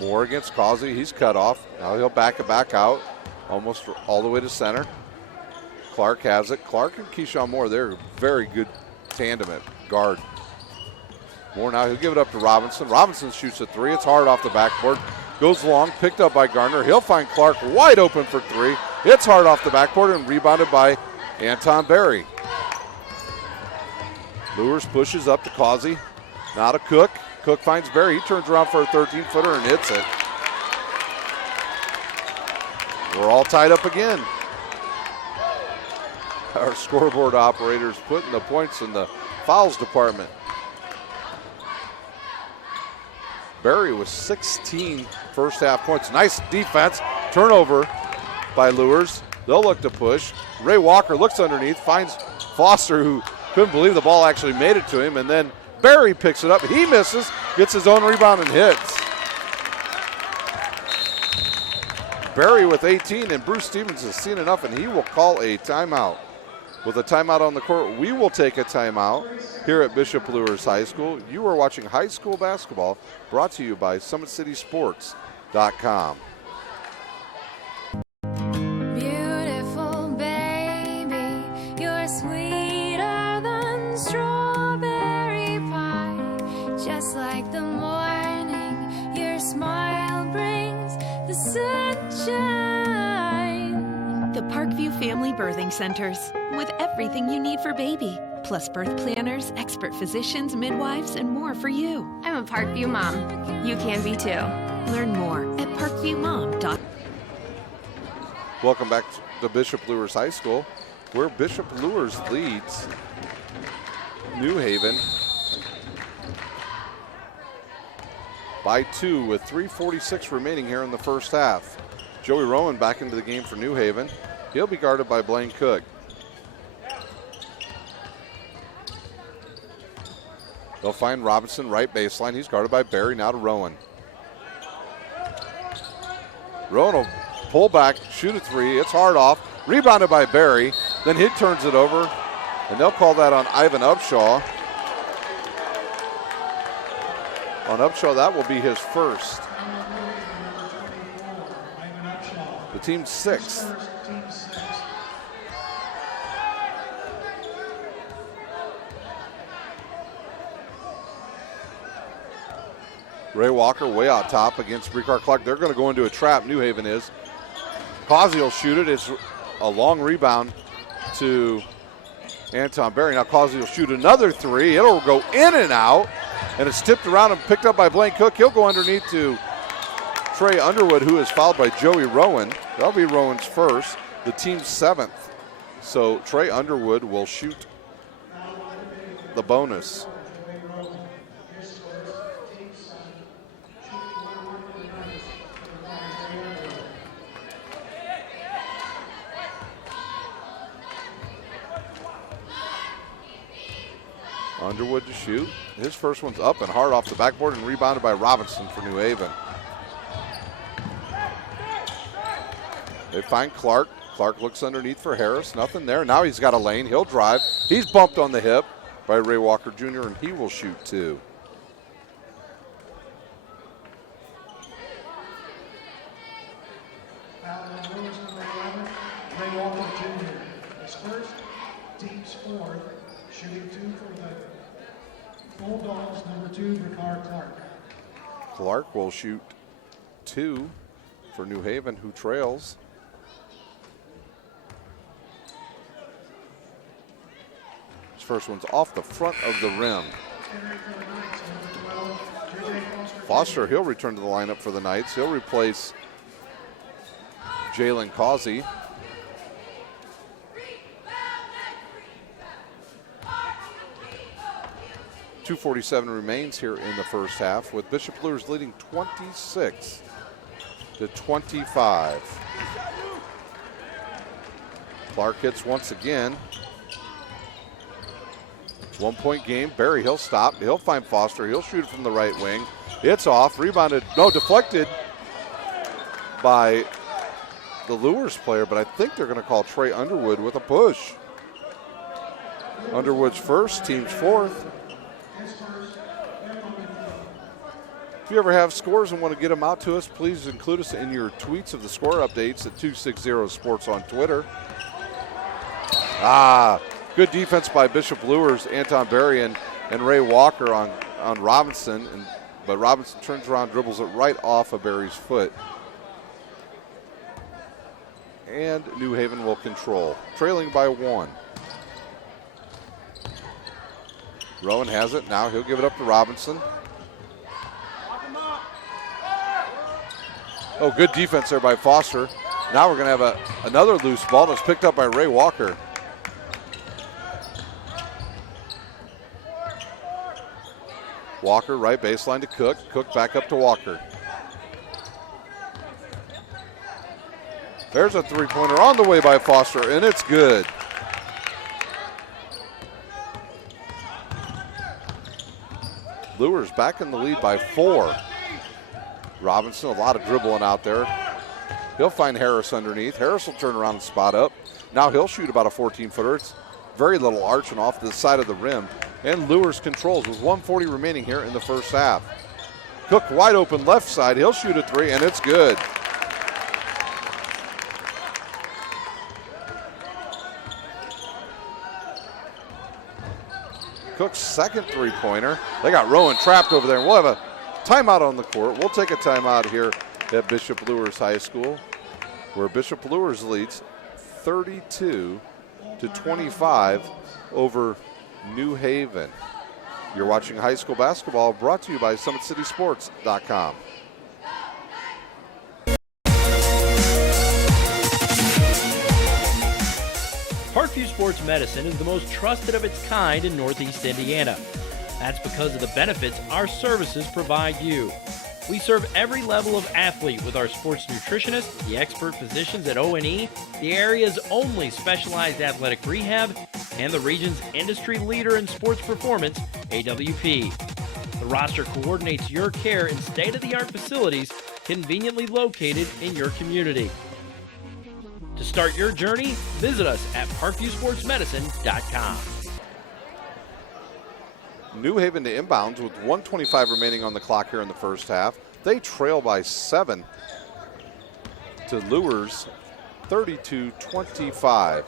Moore against Causey, he's cut off. Now he'll back it back out, almost all the way to center. Clark has it. Clark and Keyshawn Moore, they're a very good tandem at guard. Moore now, he'll give it up to Robinson. Robinson shoots a three. It's hard off the backboard. Goes long, picked up by Gardner. He'll find Clark wide open for three. It's hard off the backboard and rebounded by Anton Berry. Luers pushes up to Causey. Now to Cook. Cook finds Berry. He turns around for a 13-footer and hits it. We're all tied up again. Our scoreboard operator's putting the points in the fouls department. Berry with 16 first half points. Nice defense. Turnover by Luers. They'll look to push. Ray Walker looks underneath, finds Foster, who couldn't believe the ball actually made it to him, and then Berry picks it up. He misses, gets his own rebound and hits. Berry with 18, and Bruce Stevens has seen enough, and he will call a timeout. With a timeout on the court, we will take a timeout here at Bishop Luers High School. You are watching high school basketball, brought to you by SummitCitySports.com. Beautiful baby, you're sweeter than strawberry pie. Just like the morning, your smile brings the sunshine. The Parkview Family Birthing Centers, with everything you need for baby, plus birth planners, expert physicians, midwives, and more for you. I'm a Parkview mom. You can be too. Learn more at parkviewmom.com. Welcome back to Bishop Luers High School, where Bishop Luers leads New Haven by 2 with 3:46 remaining here in the first half. Joey Rowan back into the game for New Haven. He'll be guarded by Blaine Cook. They'll find Robinson right baseline. He's guarded by Berry, now to Rowan. Rowan will pull back, shoot a three. It's hard off. Rebounded by Berry. Then he turns it over, and they'll call that on Ivan Upshaw. On Upshaw, that will be his first. The team's sixth. Ray Walker way out top against Brecar Clark. They're going to go into a trap, New Haven is. Causey will shoot it. It's a long rebound to Anton Berry. Now Causey will shoot another three. It'll go in and out, and it's tipped around and picked up by Blaine Cook. He'll go underneath to Trey Underwood, who is fouled by Joey Rowan. That'll be Rowan's first, the team's 7th. So Trey Underwood will shoot the bonus. Underwood to shoot. His first one's up and hard off the backboard and rebounded by Robinson for New Haven. They find Clark. Clark looks underneath for Harris. Nothing there. Now he's got a lane. He'll drive. He's bumped on the hip by Ray Walker Jr., and he will shoot two. Foul on Luers, number 11, Ray Walker Jr. His first, team's fourth, shooting two for the Bulldogs, number 2, Ricard Clark. Clark will shoot two for New Haven, who trails. His first one's off the front of the rim. Foster, he'll return to the lineup for the Knights. He'll replace Jalen Causey. .247 remains here in the first half, with Bishop Luers leading 26-25. Clark hits once again. 1 point game. Barry, he'll stop. He'll find Foster. He'll shoot from the right wing. It's off. Rebounded. No, deflected by the Luers player, but I think they're going to call Trey Underwood with a push. Underwood's first, team's fourth. If you ever have scores and want to get them out to us, please include us in your tweets of the score updates at 260 Sports on Twitter. Good defense by Bishop Luers, Anton Berry, and Ray Walker on Robinson, but Robinson turns around, dribbles it right off of Berry's foot. And New Haven will control, trailing by 1. Rowan has it. Now he'll give it up to Robinson. Oh, good defense there by Foster. Now we're going to have another loose ball that's picked up by Ray Walker. Walker, right baseline to Cook. Cook back up to Walker. There's a three-pointer on the way by Foster, and it's good. Luers back in the lead by 4. Robinson, a lot of dribbling out there. He'll find Harris underneath. Harris will turn around and spot up. Now he'll shoot about a 14-footer. It's very little arching off the side of the rim. And Luers controls with 1:40 remaining here in the first half. Cook wide open left side. He'll shoot a three, and it's good. Cook's second three-pointer. They got Rowan trapped over there, and we'll have a timeout on the court. We'll take a timeout here at Bishop Luers High School, where Bishop Luers leads 32-25 over New Haven. You're watching high school basketball, brought to you by SummitCitySports.com. Parkview Sports Medicine is the most trusted of its kind in Northeast Indiana. That's because of the benefits our services provide you. We serve every level of athlete with our sports nutritionists, the expert physicians at O&E, the area's only specialized athletic rehab, and the region's industry leader in sports performance, AWP. The roster coordinates your care in state-of-the-art facilities conveniently located in your community. To start your journey, visit us at parkviewsportsmedicine.com. New Haven to inbounds with 1:25 remaining on the clock here in the first half. They trail by 7 to Luers, 32-25.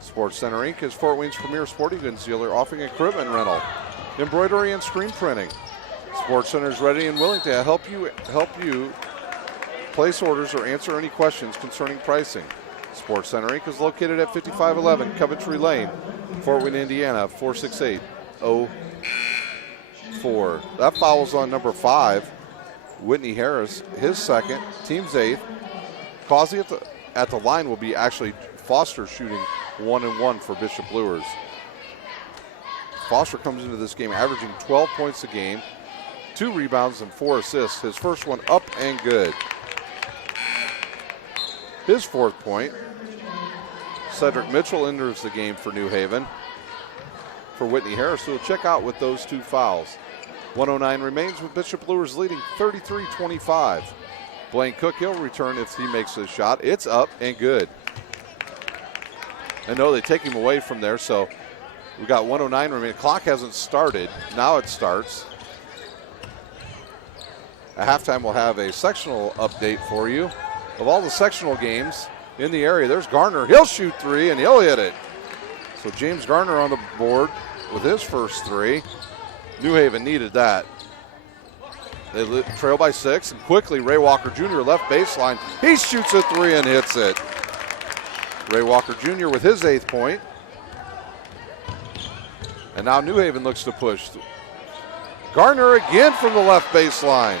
Sports Center Inc. is Fort Wayne's premier sporting goods dealer, offering equipment rental, embroidery, and screen printing. Sports Center is ready and willing to help you place orders or answer any questions concerning pricing. Sports Center Inc. is located at 5511 Coventry Lane, Fort Wayne, Indiana, 46804. That fouls on number 5, Whitney Harris, his second, team's 8th. Causey at the line will be actually Foster shooting 1-1 for Bishop Luers. Foster comes into this game averaging 12 points a game, 2 rebounds and 4 assists. His first one up and good. His 4th point. Cedric Mitchell enters the game for New Haven. For Whitney Harris, who will check out with those 2 fouls. 109 remains with Bishop Luers leading 33-25. Blaine Cook, he'll return if he makes his shot. It's up and good. And no, they take him away from there, so we got 109 remaining. Clock hasn't started. Now it starts. At halftime, we'll have a sectional update for you. Of all the sectional games in the area, there's Garner. He'll shoot 3, and he'll hit it. So James Garner on the board with his first 3. New Haven needed that. They trail by 6, and quickly Ray Walker Jr. left baseline. He shoots a 3 and hits it. Ray Walker Jr. with his 8th point. And now New Haven looks to push. Garner again from the left baseline.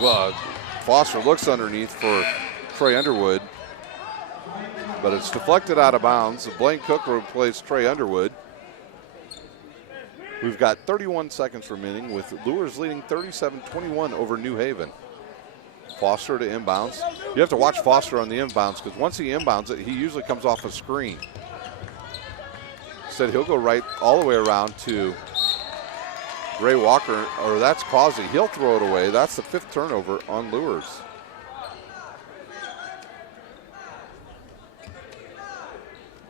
Well, Foster looks underneath for Trey Underwood, but it's deflected out of bounds. Blaine Cook replaced Trey Underwood. We've got 31 seconds remaining with Luers leading 37-21 over New Haven. Foster to inbounds. You have to watch Foster on the inbounds because once he inbounds it, he usually comes off a screen. Instead, he'll go right all the way around to Ray Walker, or that's Causey. He'll throw it away. That's the 5th turnover on Luers.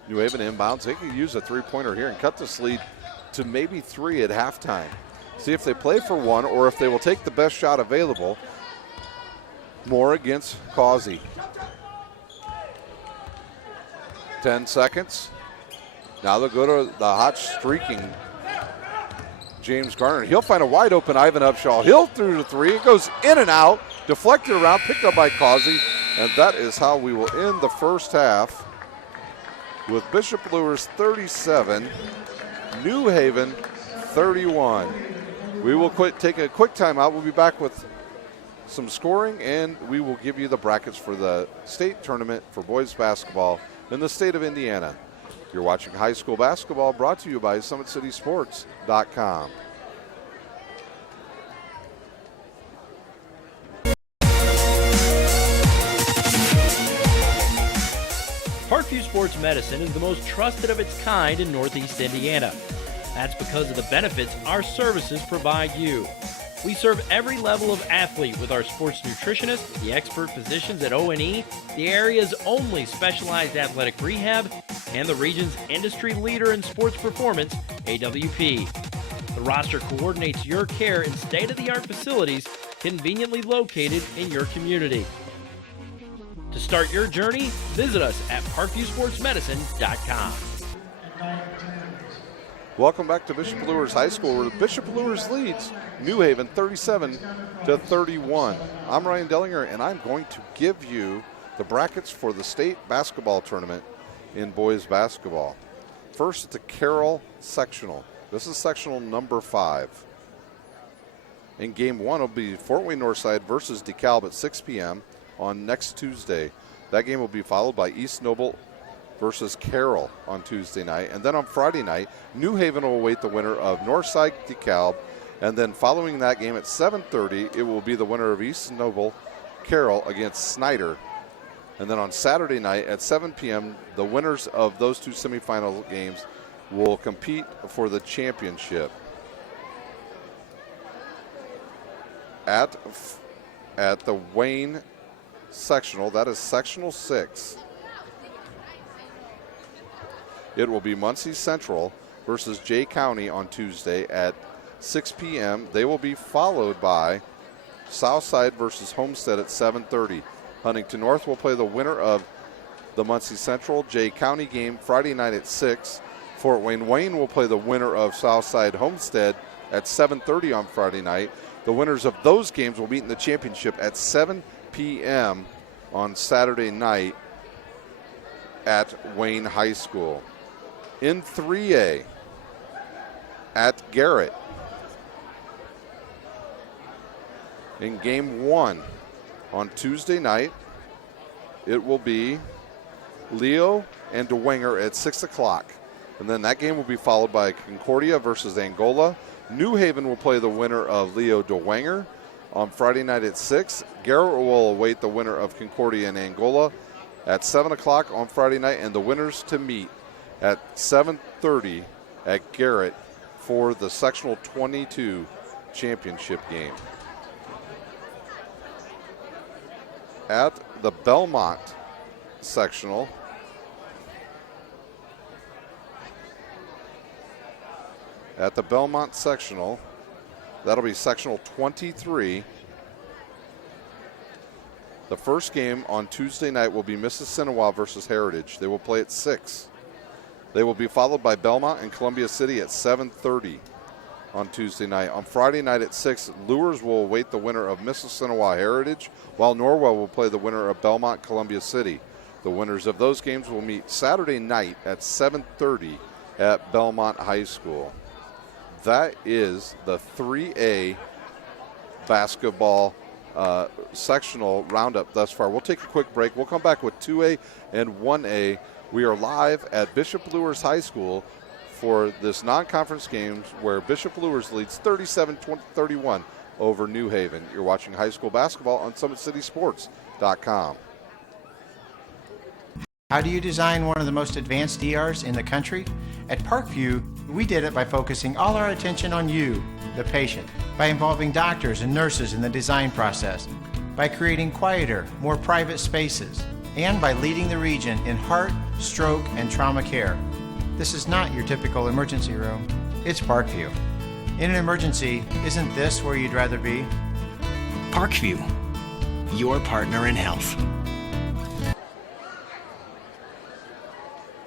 New Haven inbounds. They could use a 3-pointer here and cut this lead to maybe 3 at halftime. See if they play for 1 or if they will take the best shot available. Moore against Causey. 10 seconds. Now they'll go to the hot streaking James Garner. He'll find a wide open Ivan Upshaw. He'll through the 3. It goes in and out. Deflected around, picked up by Causey. And that is how we will end the first half with Bishop Luers 37, New Haven 31. We will take a quick timeout. We'll be back with some scoring, and we will give you the brackets for the state tournament for boys basketball in the state of Indiana. You're watching high school basketball brought to you by SummitCitySports.com. Parkview Sports Medicine is the most trusted of its kind in Northeast Indiana. That's because of the benefits our services provide you. We serve every level of athlete with our sports nutritionists, the expert physicians at O&E, the area's only specialized athletic rehab, and the region's industry leader in sports performance, AWP. The roster coordinates your care in state-of-the-art facilities conveniently located in your community. To start your journey, visit us at parkviewsportsmedicine.com. Welcome back to Bishop Luers High School, where Bishop Luers leads New Haven 37-31. I'm Ryan Dellinger, and I'm going to give you the brackets for the state basketball tournament in boys basketball. First, it's the Carroll sectional. This is sectional number 5. In game 1, it'll be Fort Wayne Northside versus DeKalb at 6 p.m. on next Tuesday. That game will be followed by East Noble versus Carroll on Tuesday night. And then on Friday night, New Haven will await the winner of Northside DeKalb. And then following that game at 7:30, it will be the winner of East Noble Carroll against Snyder. And then on Saturday night at 7 p.m., the winners of those 2 semifinal games will compete for the championship. At the Wayne sectional, that is sectional 6. It will be Muncie Central versus Jay County on Tuesday at 6 p.m. They will be followed by Southside versus Homestead at 7:30. Huntington North will play the winner of the Muncie Central Jay County game Friday night at 6. Fort Wayne will play the winner of Southside Homestead at 7:30 on Friday night. The winners of those games will meet in the championship at 7 p.m. on Saturday night at Wayne High School. In 3A, at Garrett, in game 1 on Tuesday night, it will be Leo and Dwenger at 6 o'clock. And then that game will be followed by Concordia versus Angola. New Haven will play the winner of Leo Dwenger on Friday night at 6. Garrett will await the winner of Concordia and Angola at 7 o'clock on Friday night, and the winners to meet at 7:30 at Garrett for the Sectional 22 championship game. At the Belmont sectional, that'll be sectional 23. The first game on Tuesday night will be Mississinewa versus Heritage. They will play at 6. They will be followed by Belmont and Columbia City at 7:30 on Tuesday night. On Friday night at 6, Luers will await the winner of Mississinewa Heritage, while Norwell will play the winner of Belmont Columbia City. The winners of those games will meet Saturday night at 7:30 at Belmont High School. That is the 3A basketball sectional roundup thus far. We'll take a quick break. We'll come back with 2A and 1A. We are live at Bishop Luers High School for this non-conference games where Bishop Luers leads 37-31 over New Haven. You're watching high school basketball on SummitCitySports.com. How do you design one of the most advanced DRs in the country? At Parkview, we did it by focusing all our attention on you, the patient, by involving doctors and nurses in the design process, by creating quieter, more private spaces, and by leading the region in heart, stroke, and trauma care. This is not your typical emergency room. It's Parkview. In an emergency, isn't this where you'd rather be? Parkview, your partner in health.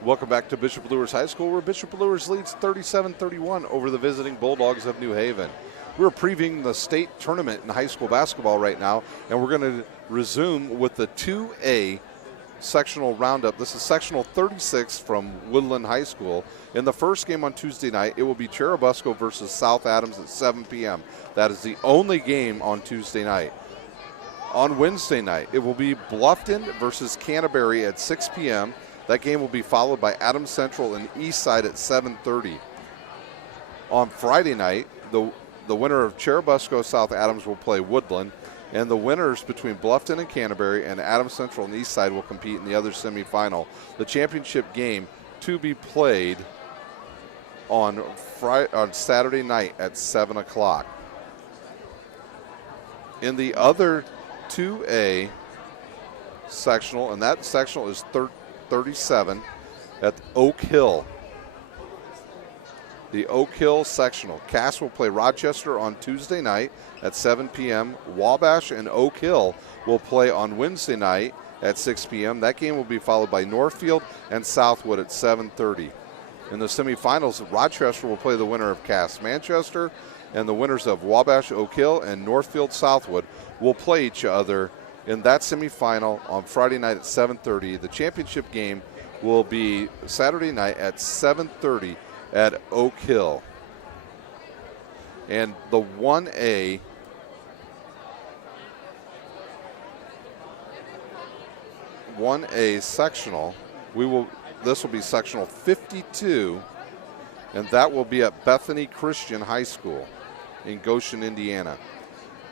Welcome back to Bishop Luers High School, where Bishop Luers leads 37-31 over the visiting Bulldogs of New Haven. We're previewing the state tournament in high school basketball right now, and we're going to resume with the 2A sectional roundup. This is sectional 36 from Woodland High School. In the first game on Tuesday night, it will be Cherubusco versus South Adams at 7 p.m. That is the only game on Tuesday night. On Wednesday night, it will be Bluffton versus Canterbury at 6 p.m. That game will be followed by Adams Central and Eastside at 7:30. On Friday night, the winner of Cherubusco South Adams will play Woodland, and the winners between Bluffton and Canterbury and Adams Central and Eastside will compete in the other semifinal. The championship game to be played on Saturday night at 7 o'clock. In the other 2A sectional, and that sectional is 37 at Oak Hill. The Oak Hill sectional. Cass will play Rochester on Tuesday night at 7 p.m. Wabash and Oak Hill will play on Wednesday night at 6 p.m. That game will be followed by Northfield and Southwood at 7:30. In the semifinals, Rochester will play the winner of Cass Manchester, and the winners of Wabash Oak Hill and Northfield Southwood will play each other in that semifinal on Friday night at 7:30. The championship game will be Saturday night at 7:30 at Oak Hill. And the 1A sectional, this will be sectional 52, and that will be at Bethany Christian High School in Goshen, Indiana.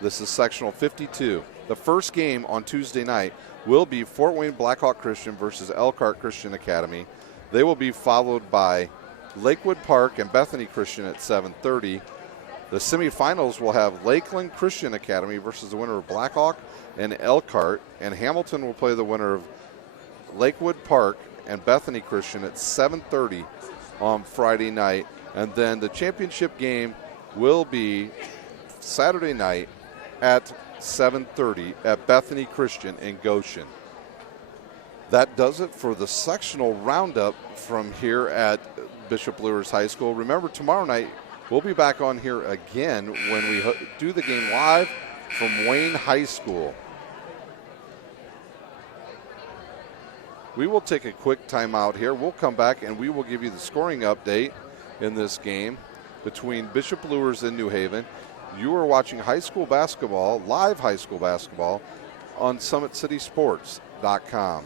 This is sectional 52. The first game on Tuesday night will be Fort Wayne Blackhawk Christian versus Elkhart Christian Academy. They will be followed by Lakewood Park and Bethany Christian at 7:30. The semifinals will have Lakeland Christian Academy versus the winner of Blackhawk and Elkhart, and Hamilton will play the winner of Lakewood Park and Bethany Christian at 7:30 on Friday night. And then the championship game will be Saturday night at 7:30 at Bethany Christian in Goshen. That does it for the sectional roundup from here at Bishop Luers High School. Remember, tomorrow night we'll be back on here again when we do the game live from Wayne High School. We will take a quick timeout here. We'll come back and we will give you the scoring update in this game between Bishop Luers and New Haven. You are watching high school basketball, live high school basketball on SummitCitySports.com.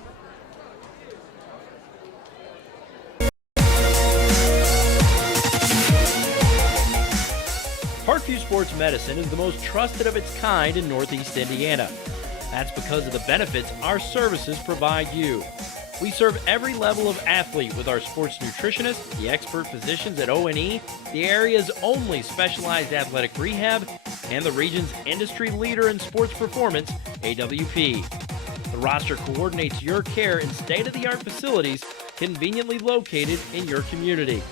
Parkview Sports Medicine is the most trusted of its kind in Northeast Indiana. That's because of the benefits our services provide you. We serve every level of athlete with our sports nutritionists, the expert physicians at O&E, the area's only specialized athletic rehab, and the region's industry leader in sports performance, AWP. The roster coordinates your care in state-of-the-art facilities conveniently located in your community.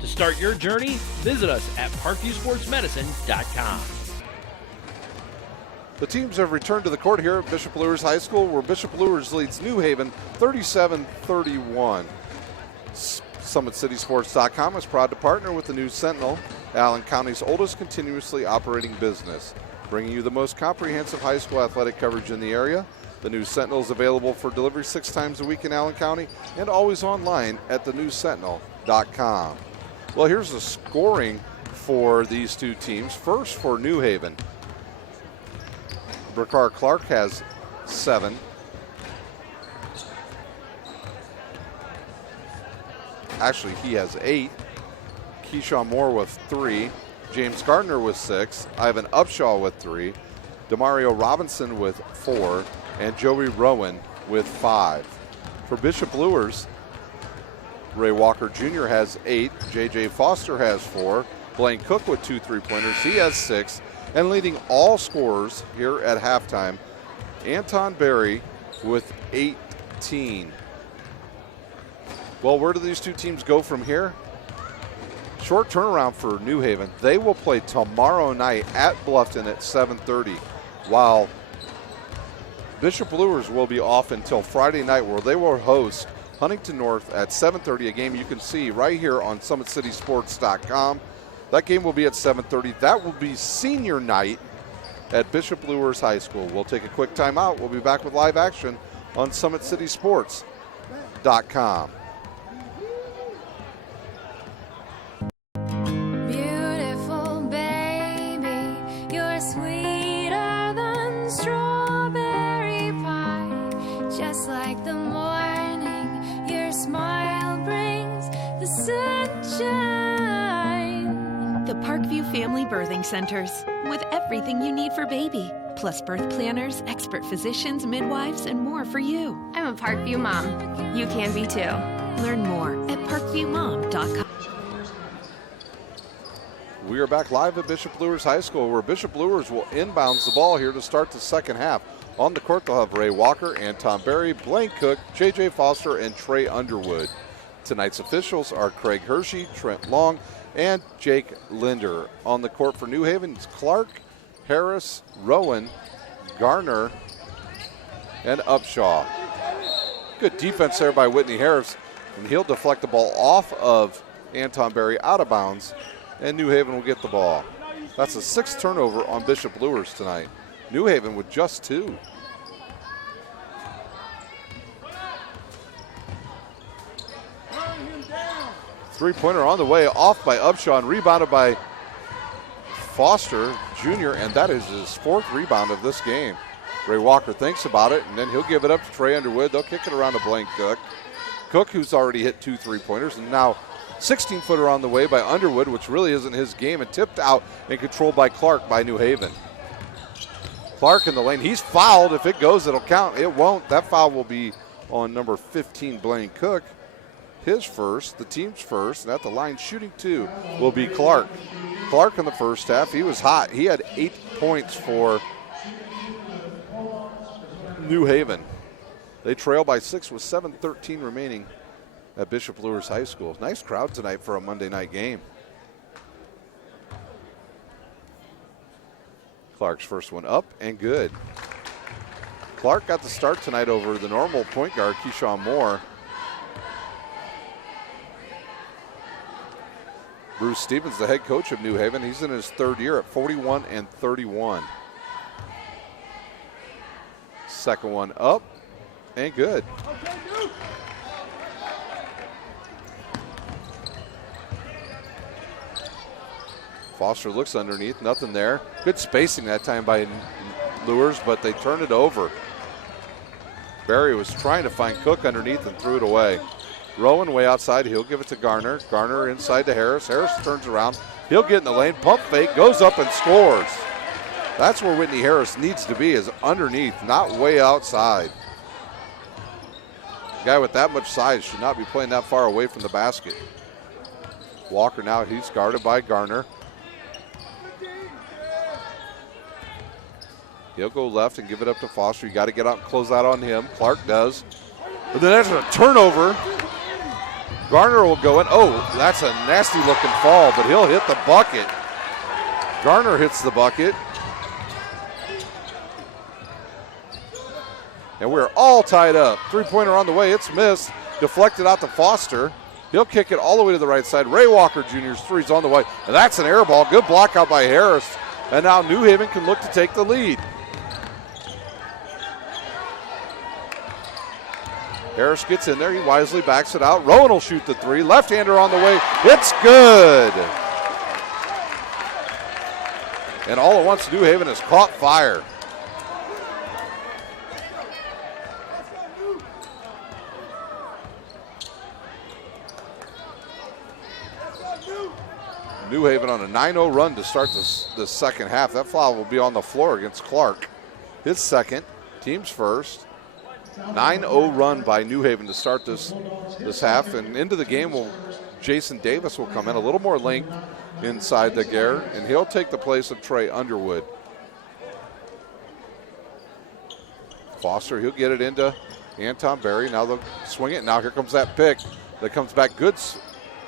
To start your journey, visit us at parkviewsportsmedicine.com. The teams have returned to the court here at Bishop Luers High School, where Bishop Luers leads New Haven 37-31. SummitCitySports.com is proud to partner with the News Sentinel, Allen County's oldest continuously operating business, bringing you the most comprehensive high school athletic coverage in the area. The News Sentinel is available for delivery 6 times a week in Allen County and always online at thenewssentinel.com. Well, here's the scoring for these two teams. First for New Haven, Brakar Clark has 7. Actually, he has 8. Keyshawn Moore with 3. James Gardner with 6. Ivan Upshaw with 3. Demario Robinson with 4. And Joey Rowan with 5. For Bishop Luers, Ray Walker Jr. has 8. J.J. Foster has 4. Blaine Cook with 2 3-pointers. He has 6. And leading all scorers here at halftime, Anton Berry with 18. Well, where do these two teams go from here? Short turnaround for New Haven. They will play tomorrow night at Bluffton at 7:30, while Bishop Luers will be off until Friday night, where they will host Huntington North at 7:30, a game you can see right here on SummitCitySports.com. That game will be at 7:30. That will be senior night at Bishop Luers High School. We'll take a quick timeout. We'll be back with live action on SummitCitySports.com. Beautiful baby, you're sweeter than strawberry pie. Just like the morning, your smile brings the sunshine. The Parkview Family Birthing Centers, with everything you need for baby, plus birth planners, expert physicians, midwives, and more for you. I'm a Parkview mom. You can be too. Learn more at parkviewmom.com. We are back live at Bishop Luers High School, where Bishop Luers will inbounds the ball here to start the second half. On the court, they'll have Ray Walker, Anton Berry, Blaine Cook, J.J. Foster, and Trey Underwood. Tonight's officials are Craig Hershey, Trent Long, and Jake Linder. On the court for New Haven, it's Clark, Harris, Rowan, Garner, and Upshaw. Good defense there by Whitney Harris, and he'll deflect the ball off of Anton Berry out of bounds, and New Haven will get the ball. That's the 6th turnover on Bishop Luers tonight. New Haven with just 2. Three-pointer on the way, off by Upshaw and rebounded by Foster Jr., and that is his 4th rebound of this game. Ray Walker thinks about it, and then he'll give it up to Trey Underwood. They'll kick it around to Blaine Cook. Cook, who's already hit 2 3-pointers, and now 16-footer on the way by Underwood, which really isn't his game, and tipped out and controlled by Clark by New Haven. Clark in the lane. He's fouled. If it goes, it'll count. It won't. That foul will be on number 15, Blaine Cook. His first, the team's first, and at the line shooting 2 will be Clark. Clark in the first half, he was hot. He had 8 points for New Haven. They trail by 6 with 7:13 remaining at Bishop Luers High School. Nice crowd tonight for a Monday night game. Clark's first one up and good. Clark got the start tonight over the normal point guard, Keyshawn Moore. Bruce Stevens, the head coach of New Haven, he's in his 3rd year at 41-31. Second one up and good. Foster looks underneath, nothing there. Good spacing that time by Luers, but they turn it over. Barry was trying to find Cook underneath and threw it away. Rowan way outside. He'll give it to Garner. Garner inside to Harris. Harris turns around. He'll get in the lane. Pump fake. Goes up and scores. That's where Whitney Harris needs to be, is underneath, not way outside. A guy with that much size should not be playing that far away from the basket. Walker now, he's guarded by Garner. He'll go left and give it up to Foster. You got to get out and close out on him. Clark does. But then there's a turnover. Garner will go in. Oh, that's a nasty looking fall, but he'll hit the bucket. Garner hits the bucket. And we're all tied up. Three-pointer on the way. It's missed. Deflected out to Foster. He'll kick it all the way to the right side. Ray Walker Jr.'s three's on the way. And that's an air ball. Good block out by Harris. And now New Haven can look to take the lead. Harris gets in there. He wisely backs it out. Rowan will shoot the three. Left-hander on the way. It's good. And all at once, New Haven has caught fire. New Haven on a 9-0 run to start the second half. That foul will be on the floor against Clark. His second, team's first. 9-0 run by New Haven to start this half. And into the game, Jason Davis will come in. A little more length inside the gear, and he'll take the place of Trey Underwood. Foster, he'll get it into Anton Berry. Now they'll swing it. Now here comes that pick that comes back good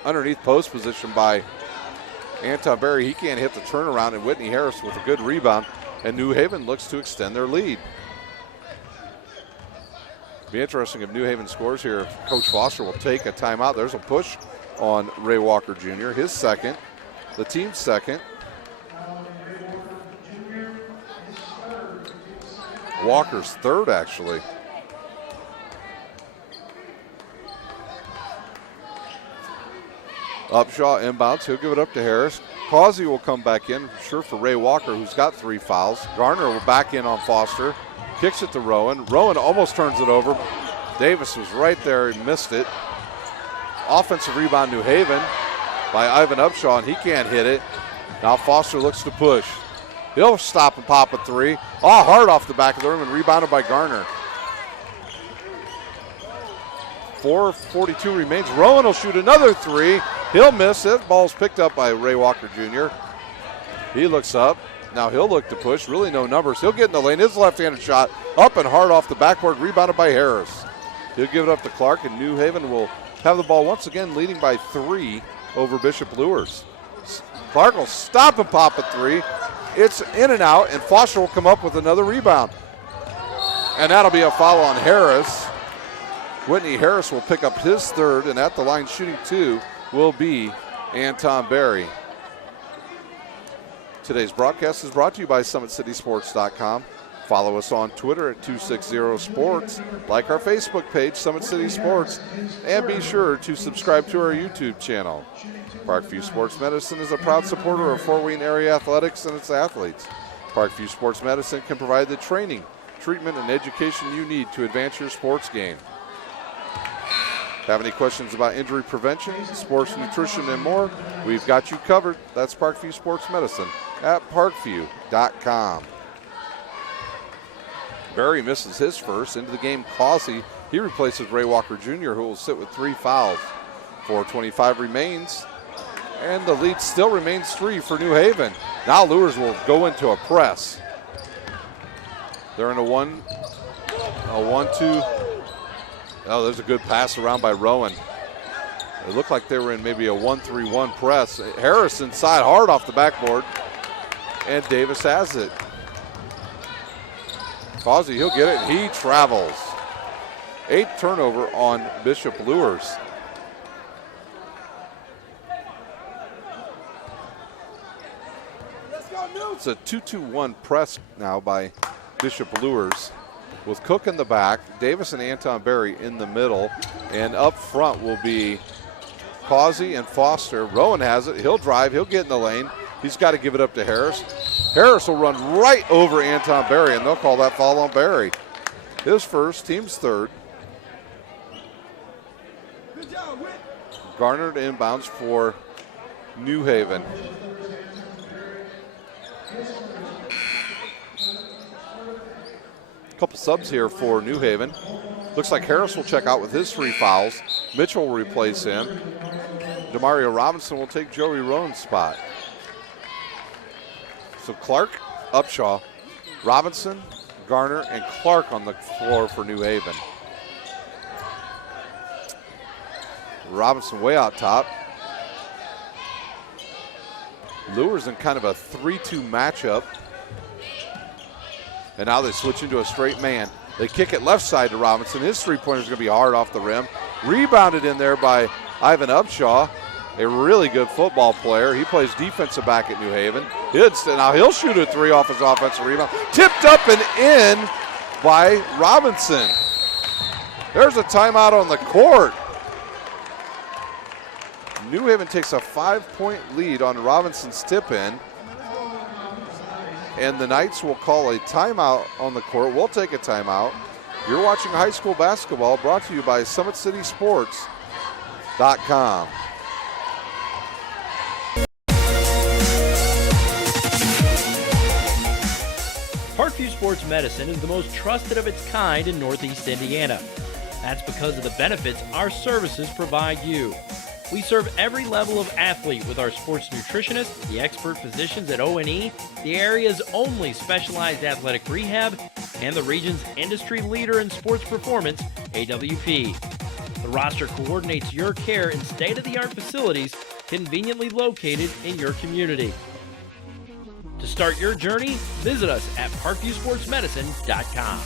underneath post position by Anton Berry. He can't hit the turnaround, and Whitney Harris with a good rebound. And New Haven looks to extend their lead. Be interesting if New Haven scores here. If Coach Foster will take a timeout. There's a push on Ray Walker Jr., his second, the team's second. Walker's third, actually. Upshaw inbounds. He'll give it up to Harris. Causey will come back in, sure, for Ray Walker, who's got 3 fouls. Garner will back in on Foster. Kicks it to Rowan. Rowan almost turns it over. Davis was right there. He missed it. Offensive rebound, New Haven, by Ivan Upshaw, and he can't hit it. Now Foster looks to push. He'll stop and pop a three. Oh, hard off the back of the rim and rebounded by Garner. 4:42 remains. Rowan will shoot another three. He'll miss it. Ball's picked up by Ray Walker Jr. He looks up. Now he'll look to push. Really no numbers. He'll get in the lane. His left-handed shot up and hard off the backboard. Rebounded by Harris. He'll give it up to Clark, and New Haven will have the ball once again, leading by 3 over Bishop Luers. Clark will stop and pop a three. It's in and out, and Foster will come up with another rebound. And that'll be a foul on Harris. Whitney Harris will pick up his third, and at the line shooting 2 will be Anton Berry. Today's broadcast is brought to you by SummitCitySports.com. Follow us on Twitter at 260sports. Like our Facebook page, Summit City Sports. And be sure to subscribe to our YouTube channel. Parkview Sports Medicine is a proud supporter of Fort Wayne area athletics and its athletes. Parkview Sports Medicine can provide the training, treatment, and education you need to advance your sports game. Have any questions about injury prevention, sports nutrition, and more? We've got you covered. That's Parkview Sports Medicine at parkview.com. Berry misses his first. Into the game, Causey. He replaces Ray Walker Jr., who will sit with 3 fouls. 4:25 remains, and the lead still remains 3 for New Haven. Now Luers will go into a press. They're in a 1-2. Oh, there's a good pass around by Rowan. It looked like they were in maybe a 1-3-1 press. Harris inside hard off the backboard, and Davis has it. Causey, he'll get it, and he travels. 8th turnover on Bishop Luers. It's a 2-2-1 press now by Bishop Luers. With Cook in the back, Davis and Anton Berry in the middle, and up front will be Causey and Foster. Rowan has it. He'll drive. He'll get in the lane. He's got to give it up to Harris. Harris will run right over Anton Berry, and they'll call that foul on Berry. His first, team's third. Garnered inbounds for New Haven. Couple subs here for New Haven. Looks like Harris will check out with his 3 fouls. Mitchell will replace him. Demario Robinson will take Joey Roan's spot. So Clark, Upshaw, Robinson, Garner, and Clark on the floor for New Haven. Robinson way out top. Luers in kind of a 3-2 matchup. And now they switch into a straight man. They kick it left side to Robinson. His three-pointer is going to be hard off the rim. Rebounded in there by Ivan Upshaw, a really good football player. He plays defensive back at New Haven. Now he'll shoot a 3 off his offensive rebound. Tipped up and in by Robinson. There's a timeout on the court. New Haven takes a 5-point lead on Robinson's tip-in. And the Knights will call a timeout on the court. We'll take a timeout. You're watching high school basketball brought to you by SummitCitySports.com. Parkview Sports Medicine is the most trusted of its kind in Northeast Indiana. That's because of the benefits our services provide you. We serve every level of athlete with our sports nutritionists, the expert physicians at O&E, the area's only specialized athletic rehab, and the region's industry leader in sports performance, AWP. The roster coordinates your care in state-of-the-art facilities conveniently located in your community. To start your journey, visit us at parkviewsportsmedicine.com.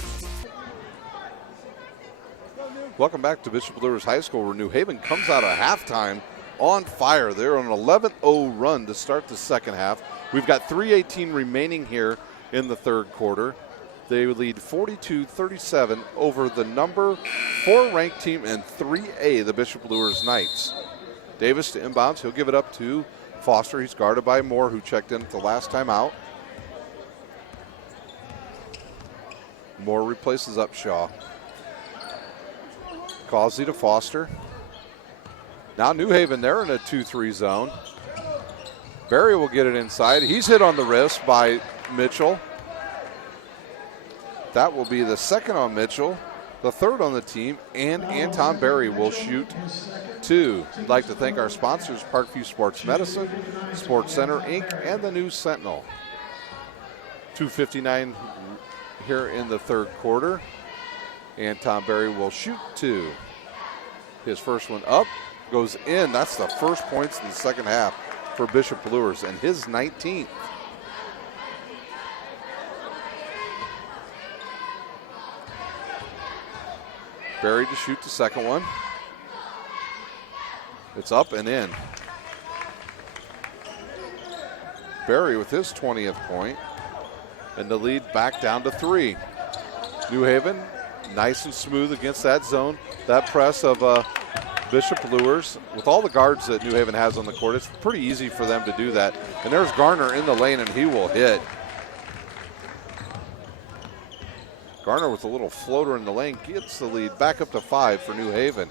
Welcome back to Bishop Luers High School, where New Haven comes out of halftime on fire. They're on an 11-0 run to start the second half. We've got 3:18 remaining here in the third quarter. They lead 42-37 over the number 4 ranked team in 3A, the Bishop Luers Knights. Davis to inbounds. He'll give it up to Foster. He's guarded by Moore, who checked in at the last time out. Moore replaces Upshaw. Causey to Foster. Now New Haven, they're in a 2-3 zone. Barry will get it inside. He's hit on the wrist by Mitchell. That will be the second on Mitchell, the third on the team, and Anton Barry will shoot 2. I'd like to thank our sponsors, Parkview Sports Medicine, Sports Center, Inc., and the News Sentinel. 2:59 here in the third quarter. Anton Barry will shoot 2. His first one up, goes in. That's the first points in the second half for Bishop Luers, and his 19th. Barry to shoot the second one. It's up and in. Barry with his 20th point, and the lead back down to 3. New Haven nice and smooth against that zone, that press of Bishop Luers. With all the guards that New Haven has on the court, it's pretty easy for them to do that. And there's Garner in the lane, and he will hit. Garner with a little floater in the lane gets the lead back up to 5 for New Haven.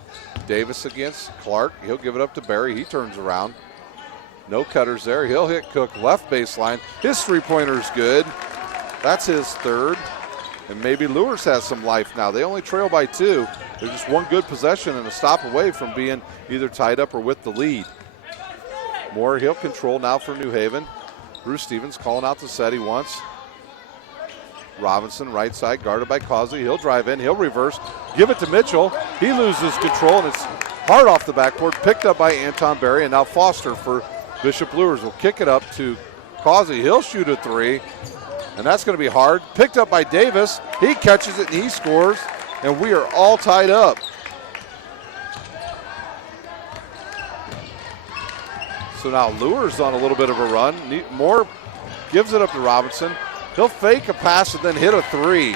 Davis against Clark. He'll give it up to Barry. He turns around. No cutters there. He'll hit Cook left baseline. His three-pointer's good. That's his third. And maybe Luers has some life now. They only trail by 2. They're just one good possession and a stop away from being either tied up or with the lead. Moore, he'll control now for New Haven. Bruce Stevens calling out the set he wants. Robinson, right side, guarded by Causey. He'll drive in, he'll reverse, give it to Mitchell. He loses control, and it's hard off the backboard, picked up by Anton Barry, and now Foster for Bishop Luers will kick it up to Causey. He'll shoot a 3. And that's going to be hard. Picked up by Davis. He catches it and he scores. And we are all tied up. So now Luers on a little bit of a run. Moore gives it up to Robinson. He'll fake a pass and then hit a 3.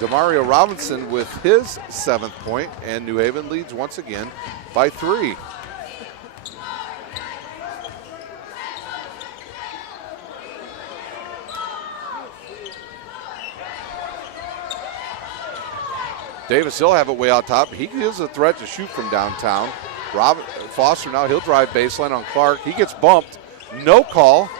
Demario Robinson with his 7th point, and New Haven leads once again by 3. Davis, he'll have it way out top. He is a threat to shoot from downtown. Foster now, he'll drive baseline on Clark. He gets bumped. No call.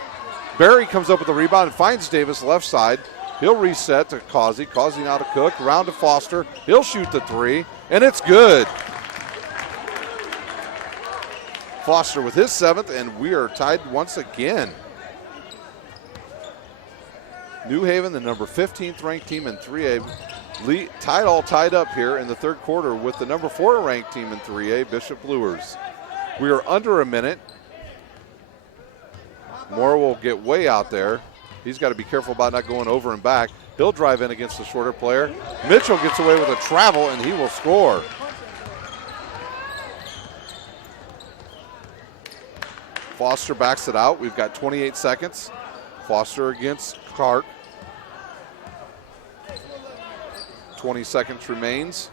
Barry comes up with the rebound and finds Davis left side. He'll reset to Causey. Causey now to Cook. Around to Foster. He'll shoot the three, and it's good. Foster with his 7th, and we are tied once again. New Haven, the number 15th ranked team in 3A, tied up here in the third quarter with the number 4 ranked team in 3A, Bishop Luers. We are under a minute. Moore will get way out there. He's got to be careful about not going over and back. He'll drive in against the shorter player. Mitchell gets away with a travel, and he will score. Foster backs it out. We've got 28 seconds. Foster against Clark. 20 seconds remains.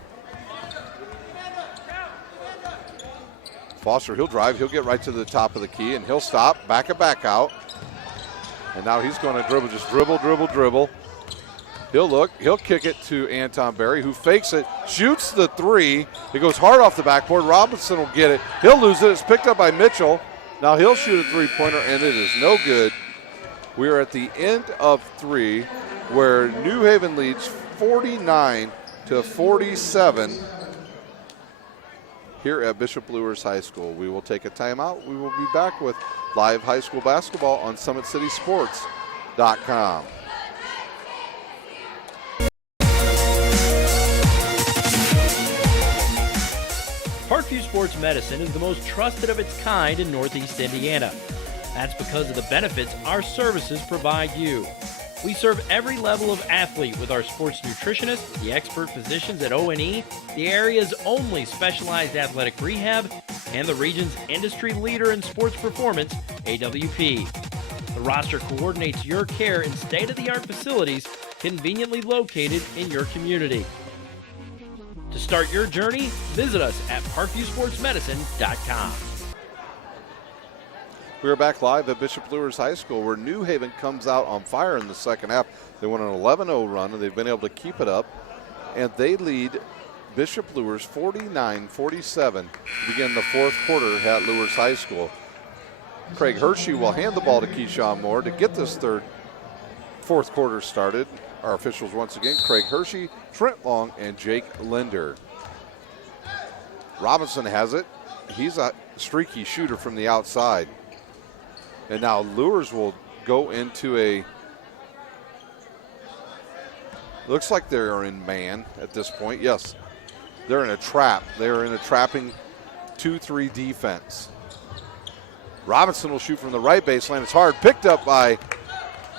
Foster, he'll drive. He'll get right to the top of the key, and he'll stop. Back out. And now he's going to dribble. Just dribble. He'll look. He'll kick it to Anton Berry, who fakes it, shoots the three. It goes hard off the backboard. Robinson will get it. He'll lose it. It's picked up by Mitchell. Now he'll shoot a three-pointer, and it is no good. We are at the end of 3, where New Haven leads 49-47 here at Bishop Luers High School. We will take a timeout. We will be back with live high school basketball on SummitCitySports.com. Parkview Sports Medicine is the most trusted of its kind in Northeast Indiana. That's because of the benefits our services provide you. We serve every level of athlete with our sports nutritionists, the expert physicians at O&E, the area's only specialized athletic rehab, and the region's industry leader in sports performance, AWP. The roster coordinates your care in state-of-the-art facilities conveniently located in your community. To start your journey, visit us at parkviewsportsmedicine.com. We are back live at Bishop Luers High School, where New Haven comes out on fire in the second half. They went an 11-0 run, and they've been able to keep it up. And they lead Bishop Luers 49-47 to begin the fourth quarter at Luers High School. Craig Hershey will hand the ball to Keyshawn Moore to get this fourth quarter started. Our officials once again, Craig Hershey, Trent Long, and Jake Linder. Robinson has it. He's a streaky shooter from the outside. And now Luers will go into looks like they're in man at this point. Yes, they're in a trap. They're in a trapping 2-3 defense. Robinson will shoot from the right baseline. It's hard. Picked up by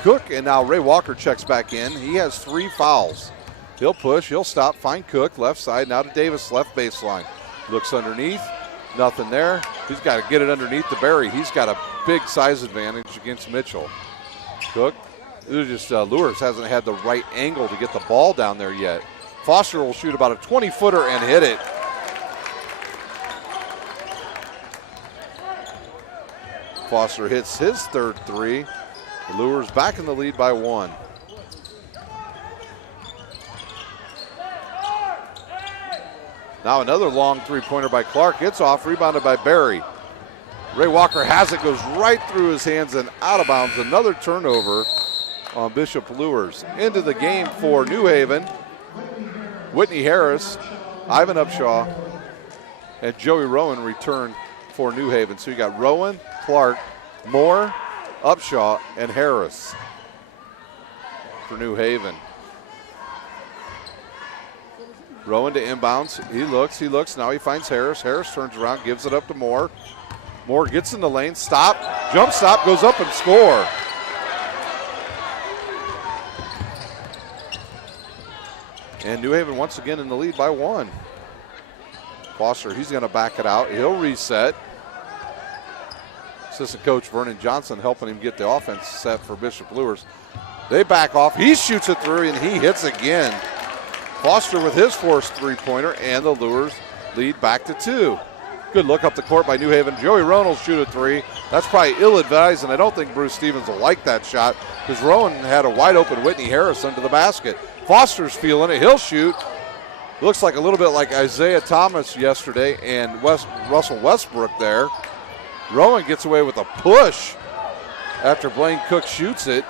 Cook, and now Ray Walker checks back in. He has 3 fouls. He'll push, he'll stop, find Cook, left side, now to Davis, left baseline. Looks underneath, nothing there. He's got to get it underneath the Berry. He's got a big size advantage against Mitchell. Cook, Luers hasn't had the right angle to get the ball down there yet. Foster will shoot about a 20-footer and hit it. Foster hits his third 3. Luers back in the lead by 1. Now another long three-pointer by Clark. It's off, rebounded by Berry. Ray Walker has it, goes right through his hands and out of bounds. Another turnover on Bishop Luers. Into the game for New Haven. Whitney Harris, Ivan Upshaw, and Joey Rowan return for New Haven. So you got Rowan, Clark, Moore, Upshaw, and Harris for New Haven. Rowan to inbounds. He looks. Now he finds Harris. Harris turns around, gives it up to Moore. Moore gets in the lane. Stop. Jump stop. Goes up and score. And New Haven once again in the lead by 1. Foster, he's going to back it out. He'll reset. Assistant coach Vernon Johnson helping him get the offense set for Bishop Luers. They back off. He shoots it through, and he hits again. Foster with his forced three-pointer, and the Luers lead back to 2. Good look up the court by New Haven. Joey Rowan will shoot a 3. That's probably ill-advised, and I don't think Bruce Stevens will like that shot because Rowan had a wide-open Whitney Harris under the basket. Foster's feeling it. He'll shoot. Looks like a little bit like Isaiah Thomas yesterday and Russell Westbrook there. Rowan gets away with a push after Blaine Cook shoots it.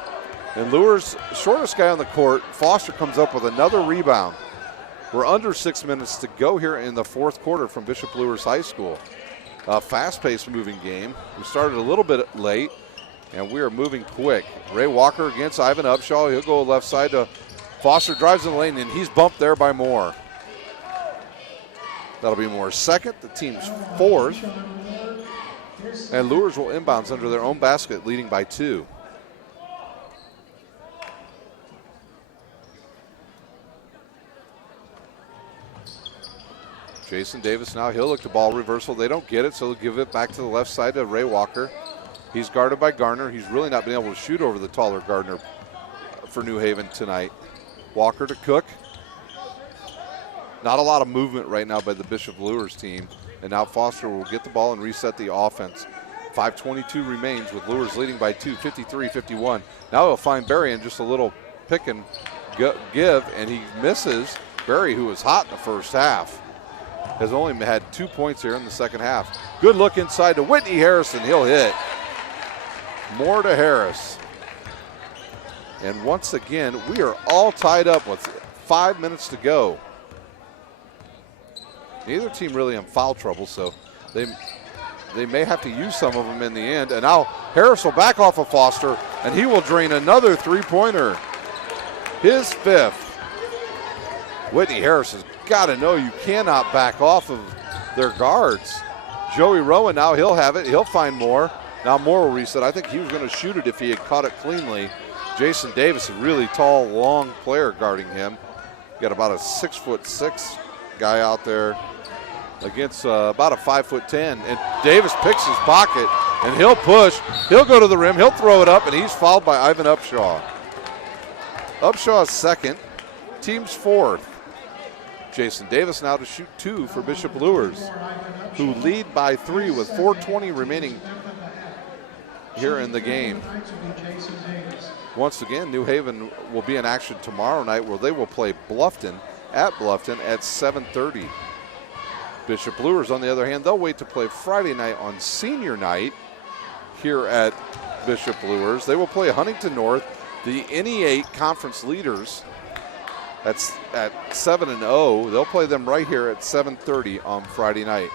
And Luers, shortest guy on the court, Foster comes up with another rebound. We're under 6 minutes to go here in the fourth quarter from Bishop Luers High School. A fast-paced moving game. We started a little bit late, and we are moving quick. Ray Walker against Ivan Upshaw. He'll go left side to Foster, drives in the lane, and he's bumped there by Moore. That'll be Moore's second, the team's fourth. And Luers will inbounds under their own basket, leading by 2. Jason Davis now, he'll look to ball reversal. They don't get it, so they'll give it back to the left side to Ray Walker. He's guarded by Garner. He's really not been able to shoot over the taller Gardner for New Haven tonight. Walker to Cook. Not a lot of movement right now by the Bishop Luers team. And now Foster will get the ball and reset the offense. 5:22 remains with Luers leading by 2, 53-51. Now he'll find Barry in just a little pick and give, and he misses. Barry, who was hot in the first half, has only had 2 points here in the second half. Good look inside to Whitney Harrison. He'll hit. More to Harris. And once again, we are all tied up with 5 minutes to go. Neither team really in foul trouble, so they may have to use some of them in the end. And now Harris will back off of Foster, and he will drain another three-pointer. His fifth. Whitney Harris has got to know you cannot back off of their guards. Joey Rowan now, he'll have it. He'll find Moore. Now Moore will reset. I think he was going to shoot it if he had caught it cleanly. Jason Davis, a really tall, long player guarding him. Got about a 6'6" guy out there against about a 5'10". And Davis picks his pocket, and he'll push. He'll go to the rim. He'll throw it up, and he's fouled by Ivan Upshaw. Upshaw's second, team's fourth. Jason Davis now to shoot 2 for Bishop Luers, who lead by 3 with 4:20 remaining here in the game. Once again, New Haven will be in action tomorrow night, where they will play Bluffton at 7:30. Bishop Luers, on the other hand, they'll wait to play Friday night on senior night here at Bishop Luers. They will play Huntington North, the NE8 conference leaders. That's at 7-0. They'll play them right here at 7:30 on Friday night.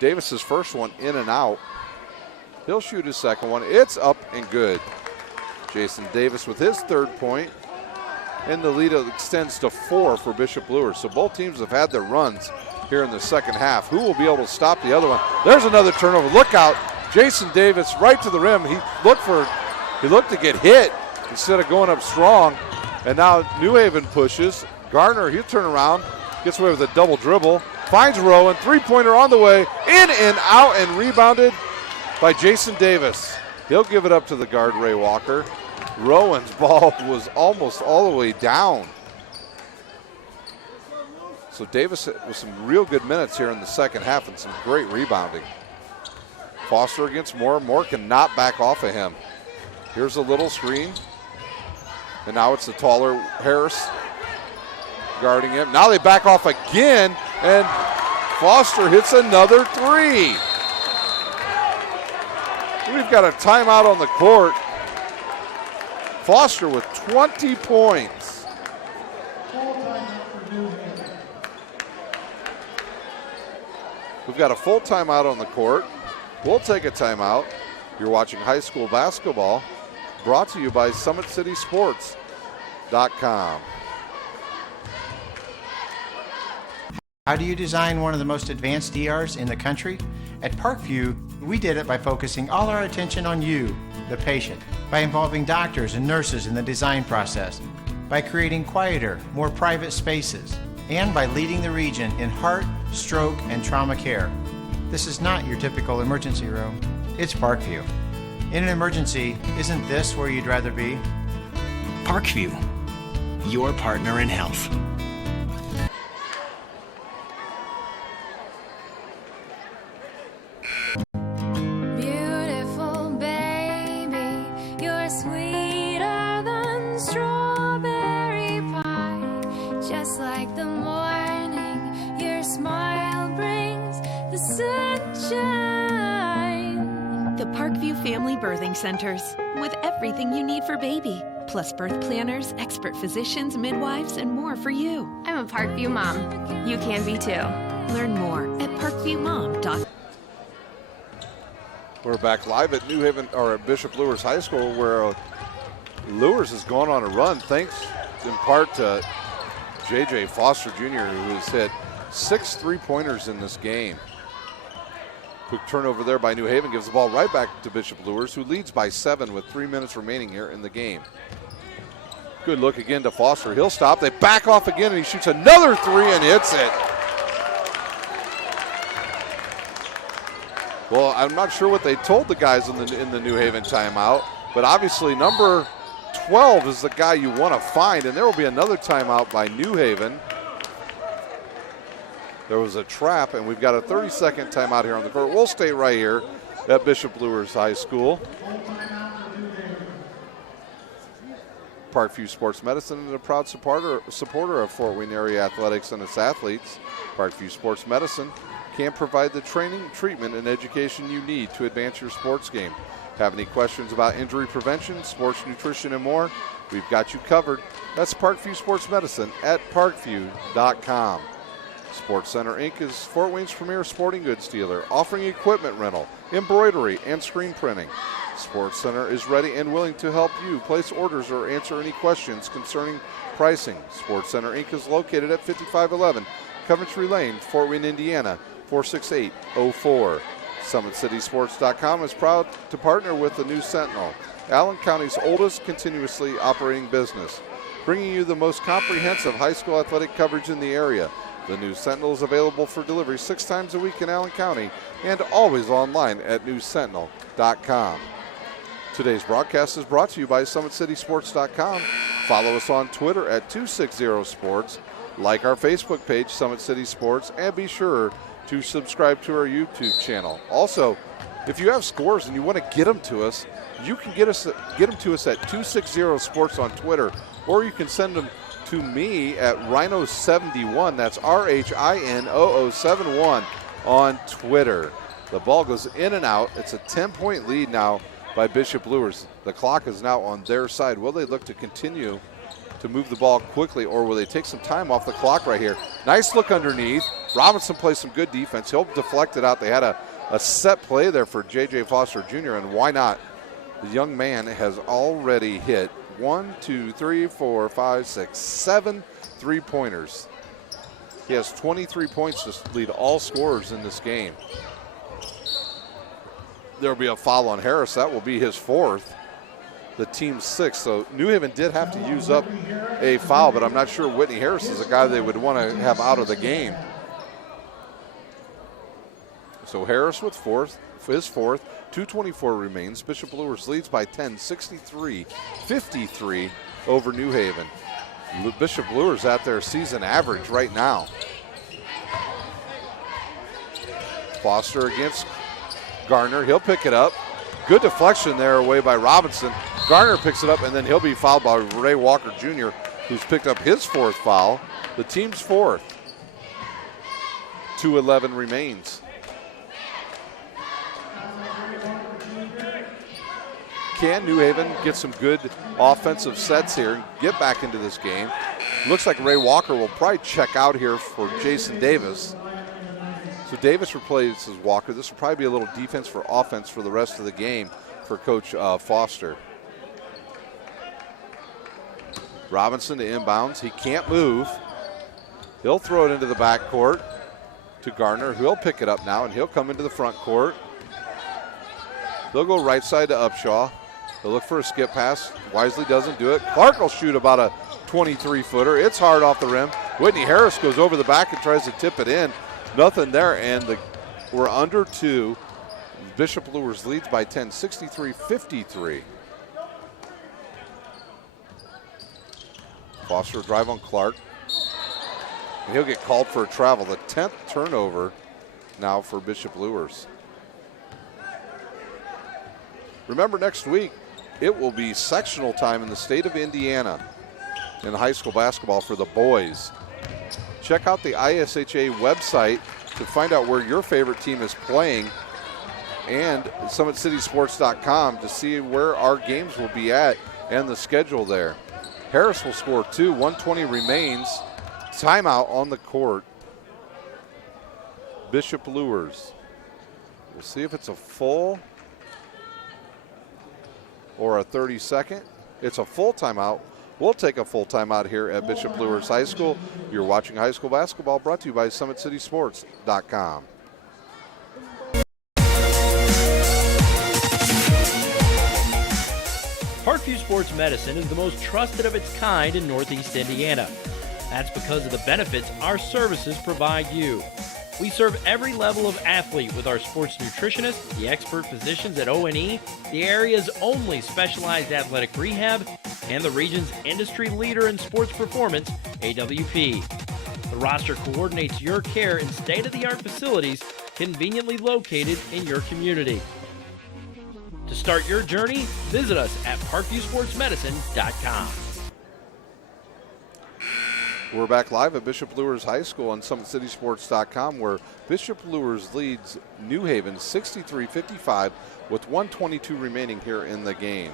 Davis's first one in and out. He'll shoot his second one. It's up and good. Jason Davis with his third point, and the lead extends to 4 for Bishop Luers. So both teams have had their runs here in the second half. Who will be able to stop the other one? There's another turnover. Look out. Jason Davis right to the rim. He looked to get hit instead of going up strong. And now New Haven pushes. Garner, he'll turn around, gets away with a double dribble, finds Rowan, three-pointer on the way, in and out, and rebounded by Jason Davis. He'll give it up to the guard, Ray Walker. Rowan's ball was almost all the way down. So Davis with some real good minutes here in the second half and some great rebounding. Foster against Moore. Moore cannot back off of him. Here's a little screen. And now it's the taller Harris guarding him. Now they back off again, and Foster hits another 3. We've got a timeout on the court. Foster with 20 points. We've got a full timeout on the court. We'll take a timeout. You're watching high school basketball, brought to you by SummitCitySports.com. How do you design one of the most advanced DRs in the country? At Parkview, we did it by focusing all our attention on you, the patient, by involving doctors and nurses in the design process, by creating quieter, more private spaces, and by leading the region in heart, stroke, and trauma care. This is not your typical emergency room. It's Parkview. In an emergency, isn't this where you'd rather be? Parkview, your partner in health. Beautiful baby, you're sweeter than strawberry pie, just like the morning Family Birthing Centers, with everything you need for baby, plus birth planners, expert physicians, midwives, and more for you. I'm a Parkview mom. You can be too. Learn more at parkviewmom.com. We're back live at New Haven, or at Bishop Luers High School, where Luers has gone on a run thanks in part to J.J. Foster Jr., who has hit 6 3-pointers in this game. Quick turnover there by New Haven gives the ball right back to Bishop Luers, who leads by 7 with 3 minutes remaining here in the game. Good look again to Foster. He'll stop. They back off again, and he shoots another 3 and hits it. Well, I'm not sure what they told the guys in the New Haven timeout, but obviously number 12 is the guy you want to find, and there will be another timeout by New Haven. There was a trap, and we've got a 30-second timeout here on the court. We'll stay right here at Bishop Luers High School. Parkview Sports Medicine is a proud supporter of Fort Wayne area athletics and its athletes. Parkview Sports Medicine can provide the training, treatment, and education you need to advance your sports game. Have any questions about injury prevention, sports nutrition, and more? We've got you covered. That's Parkview Sports Medicine at parkview.com. Sports Center Inc. is Fort Wayne's premier sporting goods dealer, offering equipment rental, embroidery, and screen printing. Sports Center is ready and willing to help you place orders or answer any questions concerning pricing. Sports Center Inc. is located at 5511 Coventry Lane, Fort Wayne, Indiana, 46804. SummitCitySports.com is proud to partner with the News Sentinel, Allen County's oldest continuously operating business, bringing you the most comprehensive high school athletic coverage in the area. The News Sentinel is available for delivery 6 times a week in Allen County and always online at newssentinel.com. Today's broadcast is brought to you by SummitCitySports.com. Follow us on Twitter at 260sports, like our Facebook page, Summit City Sports, and be sure to subscribe to our YouTube channel. Also, if you have scores and you want to get them to us, you can get them to us at 260sports on Twitter, or you can send them to me at Rhino71. That's RHINOO71 on Twitter. The ball goes in and out. It's a 10-point lead now by Bishop Luers. The clock is now on their side. Will they look to continue to move the ball quickly, or will they take some time off the clock right here? Nice look underneath. Robinson plays some good defense. He'll deflect it out. They had a set play there for J.J. Foster Jr., and why not? The young man has already hit 7 3-pointers. He has 23 points to lead all scorers in this game. There will be a foul on Harris. That will be his 4th, the team's 6th. So New Haven did have to use up a foul, but I'm not sure Whitney Harris is a guy they would want to have out of the game. So Harris with his 4th. 2:24 remains. Bishop Luers leads by 10, 63-53 over New Haven. Bishop Luers at their season average right now. Foster against Garner. He'll pick it up. Good deflection there away by Robinson. Garner picks it up, and then he'll be fouled by Ray Walker Jr., who's picked up his 4th foul, the team's 4th. 2:11 remains. Can New Haven get some good offensive sets here and get back into this game? Looks like Ray Walker will probably check out here for Jason Davis. So Davis replaces Walker. This will probably be a little defense for offense for the rest of the game for Coach Foster. Robinson to inbounds. He can't move. He'll throw it into the backcourt to Garner. He'll pick it up now, and he'll come into the front court. They'll go right side to Upshaw. They'll look for a skip pass. Wisely doesn't do it. Clark will shoot about a 23-footer. It's hard off the rim. Whitney Harris goes over the back and tries to tip it in. Nothing there, and we're under 2. Bishop Luers leads by 10, 63-53. Foster drive on Clark. And he'll get called for a travel. The 10th turnover now for Bishop Luers. Remember, next week, it will be sectional time in the state of Indiana in high school basketball for the boys. Check out the ISHA website to find out where your favorite team is playing and SummitCitySports.com to see where our games will be at and the schedule there. Harris will score 2. 1:20 remains. Timeout on the court. Bishop Luers. We'll see if it's a full or a 30-second. It's a full timeout. We'll take a full timeout here at Bishop Luers High School. You're watching high school basketball, brought to you by SummitCitySports.com. Parkview Sports Medicine is the most trusted of its kind in Northeast Indiana. That's because of the benefits our services provide you. We serve every level of athlete with our sports nutritionists, the expert physicians at O&E, the area's only specialized athletic rehab, and the region's industry leader in sports performance, AWP. The roster coordinates your care in state-of-the-art facilities conveniently located in your community. To start your journey, visit us at parkviewsportsmedicine.com. We're back live at Bishop Luers High School on SummitCitySports.com, where Bishop Luers leads New Haven 63-55 with 1:22 remaining here in the game.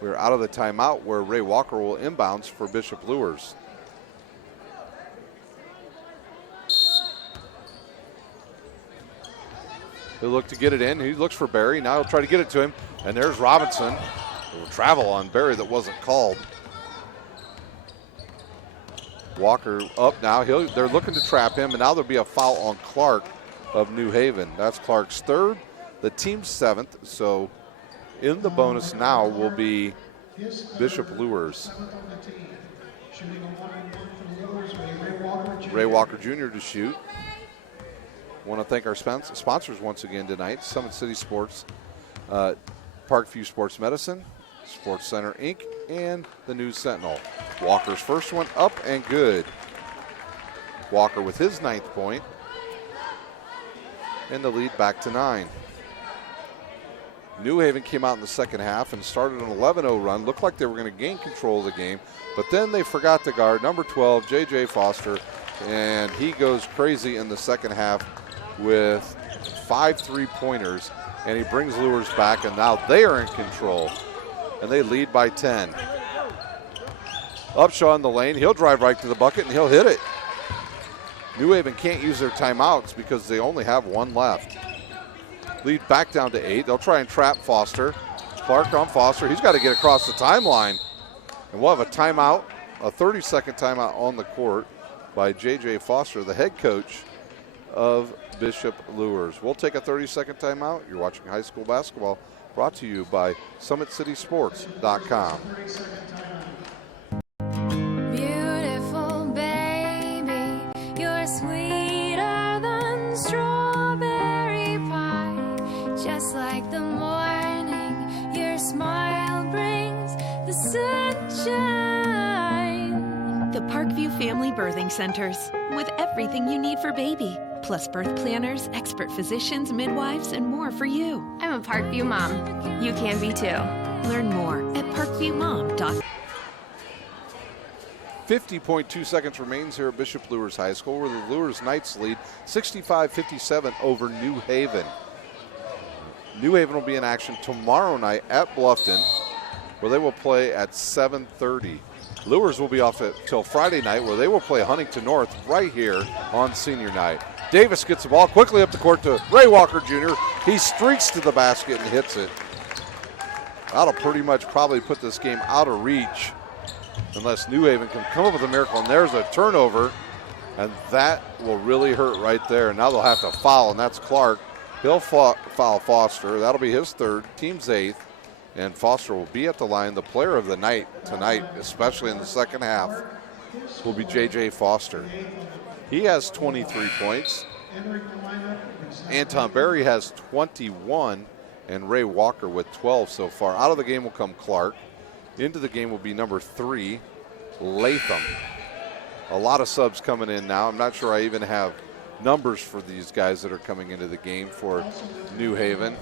We're out of the timeout where Ray Walker will inbounds for Bishop Luers. He'll look to get it in. He looks for Barry. Now he'll try to get it to him. And there's Robinson. It will travel on Barry that wasn't called. Walker up now. They're looking to trap him, and now there'll be a foul on Clark of New Haven. That's Clark's third, the team's 7th. So in the bonus now will be Bishop Luers. Ray Walker Jr. to shoot. Want to thank our sponsors once again tonight, Summit City Sports, Parkview Sports Medicine, Sports Center Inc., and the News Sentinel. Walker's first one up and good. Walker with his 9th point, and the lead back to 9. New Haven came out in the second half and started an 11-0 run. Looked like they were going to gain control of the game, but then they forgot to guard number 12, J.J. Foster, and he goes crazy in the second half with 5 3-pointers, and he brings Luers back, and now they are in control, and they lead by 10. Upshaw in the lane. He'll drive right to the bucket, and he'll hit it. New Haven can't use their timeouts because they only have one left. Lead back down to 8. They'll try and trap Foster. Clark on Foster. He's got to get across the timeline, and we'll have a timeout, a 30-second timeout on the court by J.J. Foster, the head coach of Bishop Luers. We'll take a 30-second timeout. You're watching high school basketball, brought to you by SummitCitySports.com. Beautiful baby, you're sweeter than strawberry pie. Just like the morning, your smile brings the sunshine. The Parkview Family Birthing Centers, with everything you need for baby, plus birth planners, expert physicians, midwives, and more for you. I'm a Parkview mom. You can be too. Learn more at parkviewmom.com. 50.2 seconds remains here at Bishop Luers High School, where the Luers Knights lead 65-57 over New Haven. New Haven will be in action tomorrow night at Bluffton, where they will play at 7:30. Luers will be off till Friday night, where they will play Huntington North right here on senior night. Davis gets the ball quickly up the court to Ray Walker Jr. He streaks to the basket and hits it. That'll pretty much probably put this game out of reach unless New Haven can come up with a miracle. And there's a turnover, and that will really hurt right there. Now they'll have to foul, and that's Clark. He'll foul Foster. That'll be his 3rd, team's 8th. And Foster will be at the line. The player of the night tonight, especially in the second half, will be J.J. Foster. He has 23 points. Anton Berry has 21, and Ray Walker with 12 so far. Out of the game will come Clark. Into the game will be number 3, Latham. A lot of subs coming in now. I'm not sure I even have numbers for these guys that are coming into the game for New Haven.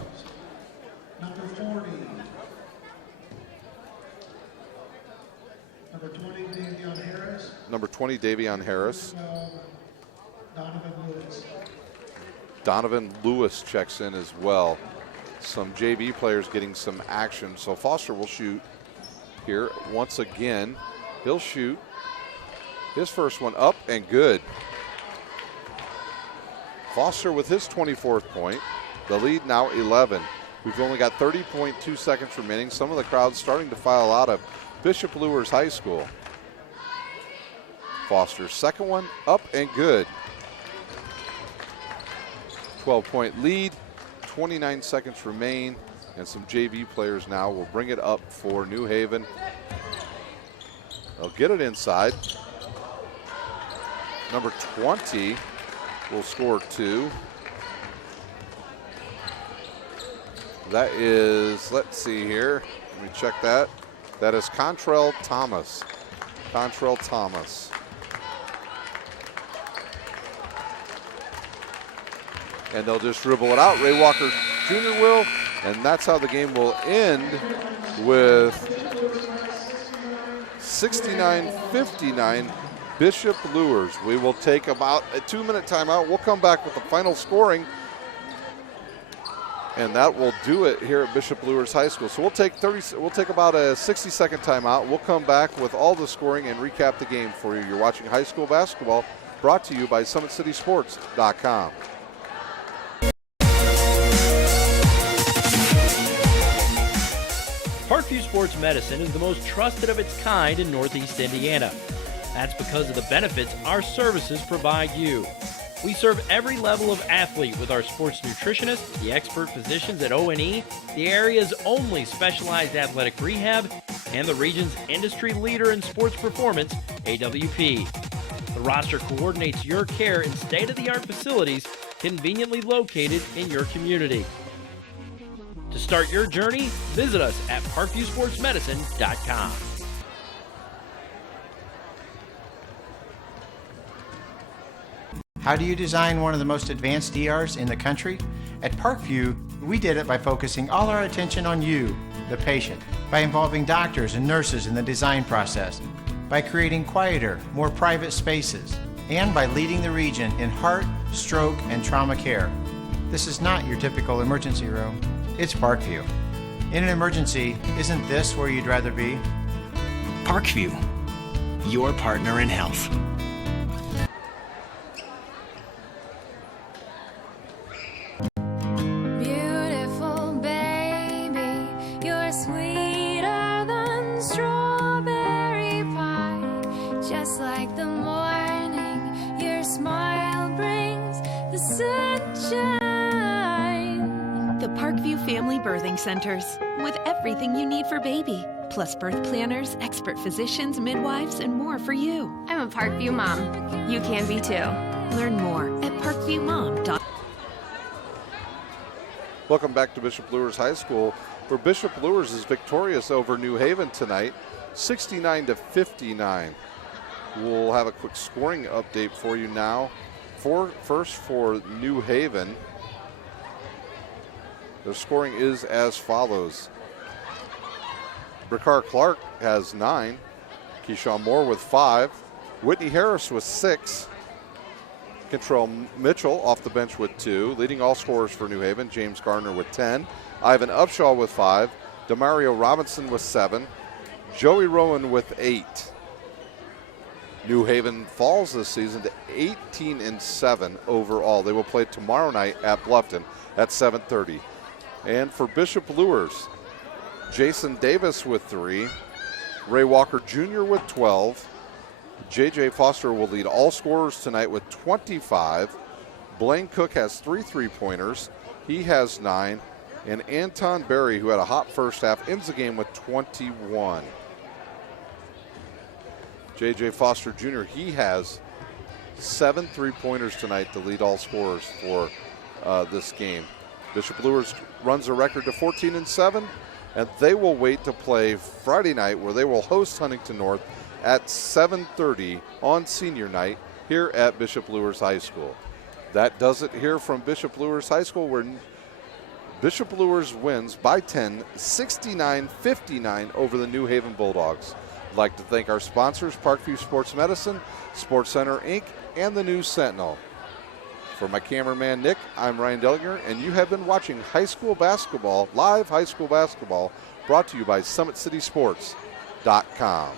Number 20, Davion Harris. Number 20, Davion Harris. 12, Donovan Lewis. Donovan Lewis checks in as well. Some JV players getting some action. So Foster will shoot here once again. He'll shoot his first one up and good. Foster with his 24th point. The lead now 11. We've only got 30.2 seconds remaining. Some of the crowd's starting to file out of Bishop Luers High School. Foster's second one up and good. 12-point lead, 29 seconds remain, and some JV players now will bring it up for New Haven. They'll get it inside. Number 20 will score 2. That is, let's see here, let me check that. That is Contrail Thomas. Contrail Thomas. And they'll just dribble it out. Ray Walker Jr. will, and that's how the game will end with 69-59 Bishop Luers. We will take about a 2-minute timeout. We'll come back with the final scoring, and that will do it here at Bishop Luers High School. So we'll take about a 60-second timeout. We'll come back with all the scoring and recap the game for you. You're watching high school basketball, brought to you by SummitCitySports.com. Parkview Sports Medicine is the most trusted of its kind in Northeast Indiana. That's because of the benefits our services provide you. We serve every level of athlete with our sports nutritionists, the expert physicians at O&E, the area's only specialized athletic rehab, and the region's industry leader in sports performance, AWP. The roster coordinates your care in state-of-the-art facilities conveniently located in your community. To start your journey, visit us at parkviewsportsmedicine.com. How do you design one of the most advanced ERs in the country? At Parkview, we did it by focusing all our attention on you, the patient, by involving doctors and nurses in the design process, by creating quieter, more private spaces, and by leading the region in heart, stroke, and trauma care. This is not your typical emergency room. It's Parkview. In an emergency, isn't this where you'd rather be? Parkview, your partner in health. Beautiful baby, you're sweeter than strawberry pie. Just like the morning, your smile brings the sunshine. The Parkview Family Birthing Centers, with everything you need for baby, plus birth planners, expert physicians, midwives, and more for you. I'm a Parkview mom. You can be too. Learn more at parkviewmom.com. Welcome back to Bishop Luers High School, where Bishop Luers is victorious over New Haven tonight, 69-59. We'll have a quick scoring update for you now. First for New Haven, their scoring is as follows. Ricard Clark has 9. Keyshawn Moore with 5. Whitney Harris with 6. Contrell Mitchell off the bench with 2. Leading all scorers for New Haven, James Gardner with 10. Ivan Upshaw with 5. Demario Robinson with 7. Joey Rowan with 8. New Haven falls this season to 18-7 overall. They will play tomorrow night at Bluffton at 7:30. And for Bishop Luers, Jason Davis with 3. Ray Walker Jr. with 12. J.J. Foster will lead all scorers tonight with 25. Blaine Cook has 3 3-pointers. He has 9. And Anton Berry, who had a hot first half, ends the game with 21. J.J. Foster Jr., he has 7 3-pointers tonight to lead all scorers for this game. Bishop Luers runs a record to 14-7, and they will wait to play Friday night, where they will host Huntington North at 7:30 on senior night here at Bishop Luers High School. That does it here from Bishop Luers High School, where Bishop Luers wins by 10, 69-59 over the New Haven Bulldogs. I'd like to thank our sponsors, Parkview Sports Medicine, Sports Center, Inc., and the News Sentinel. For my cameraman, Nick, I'm Ryan Dellinger, and you have been watching high school basketball, live high school basketball, brought to you by SummitCitySports.com.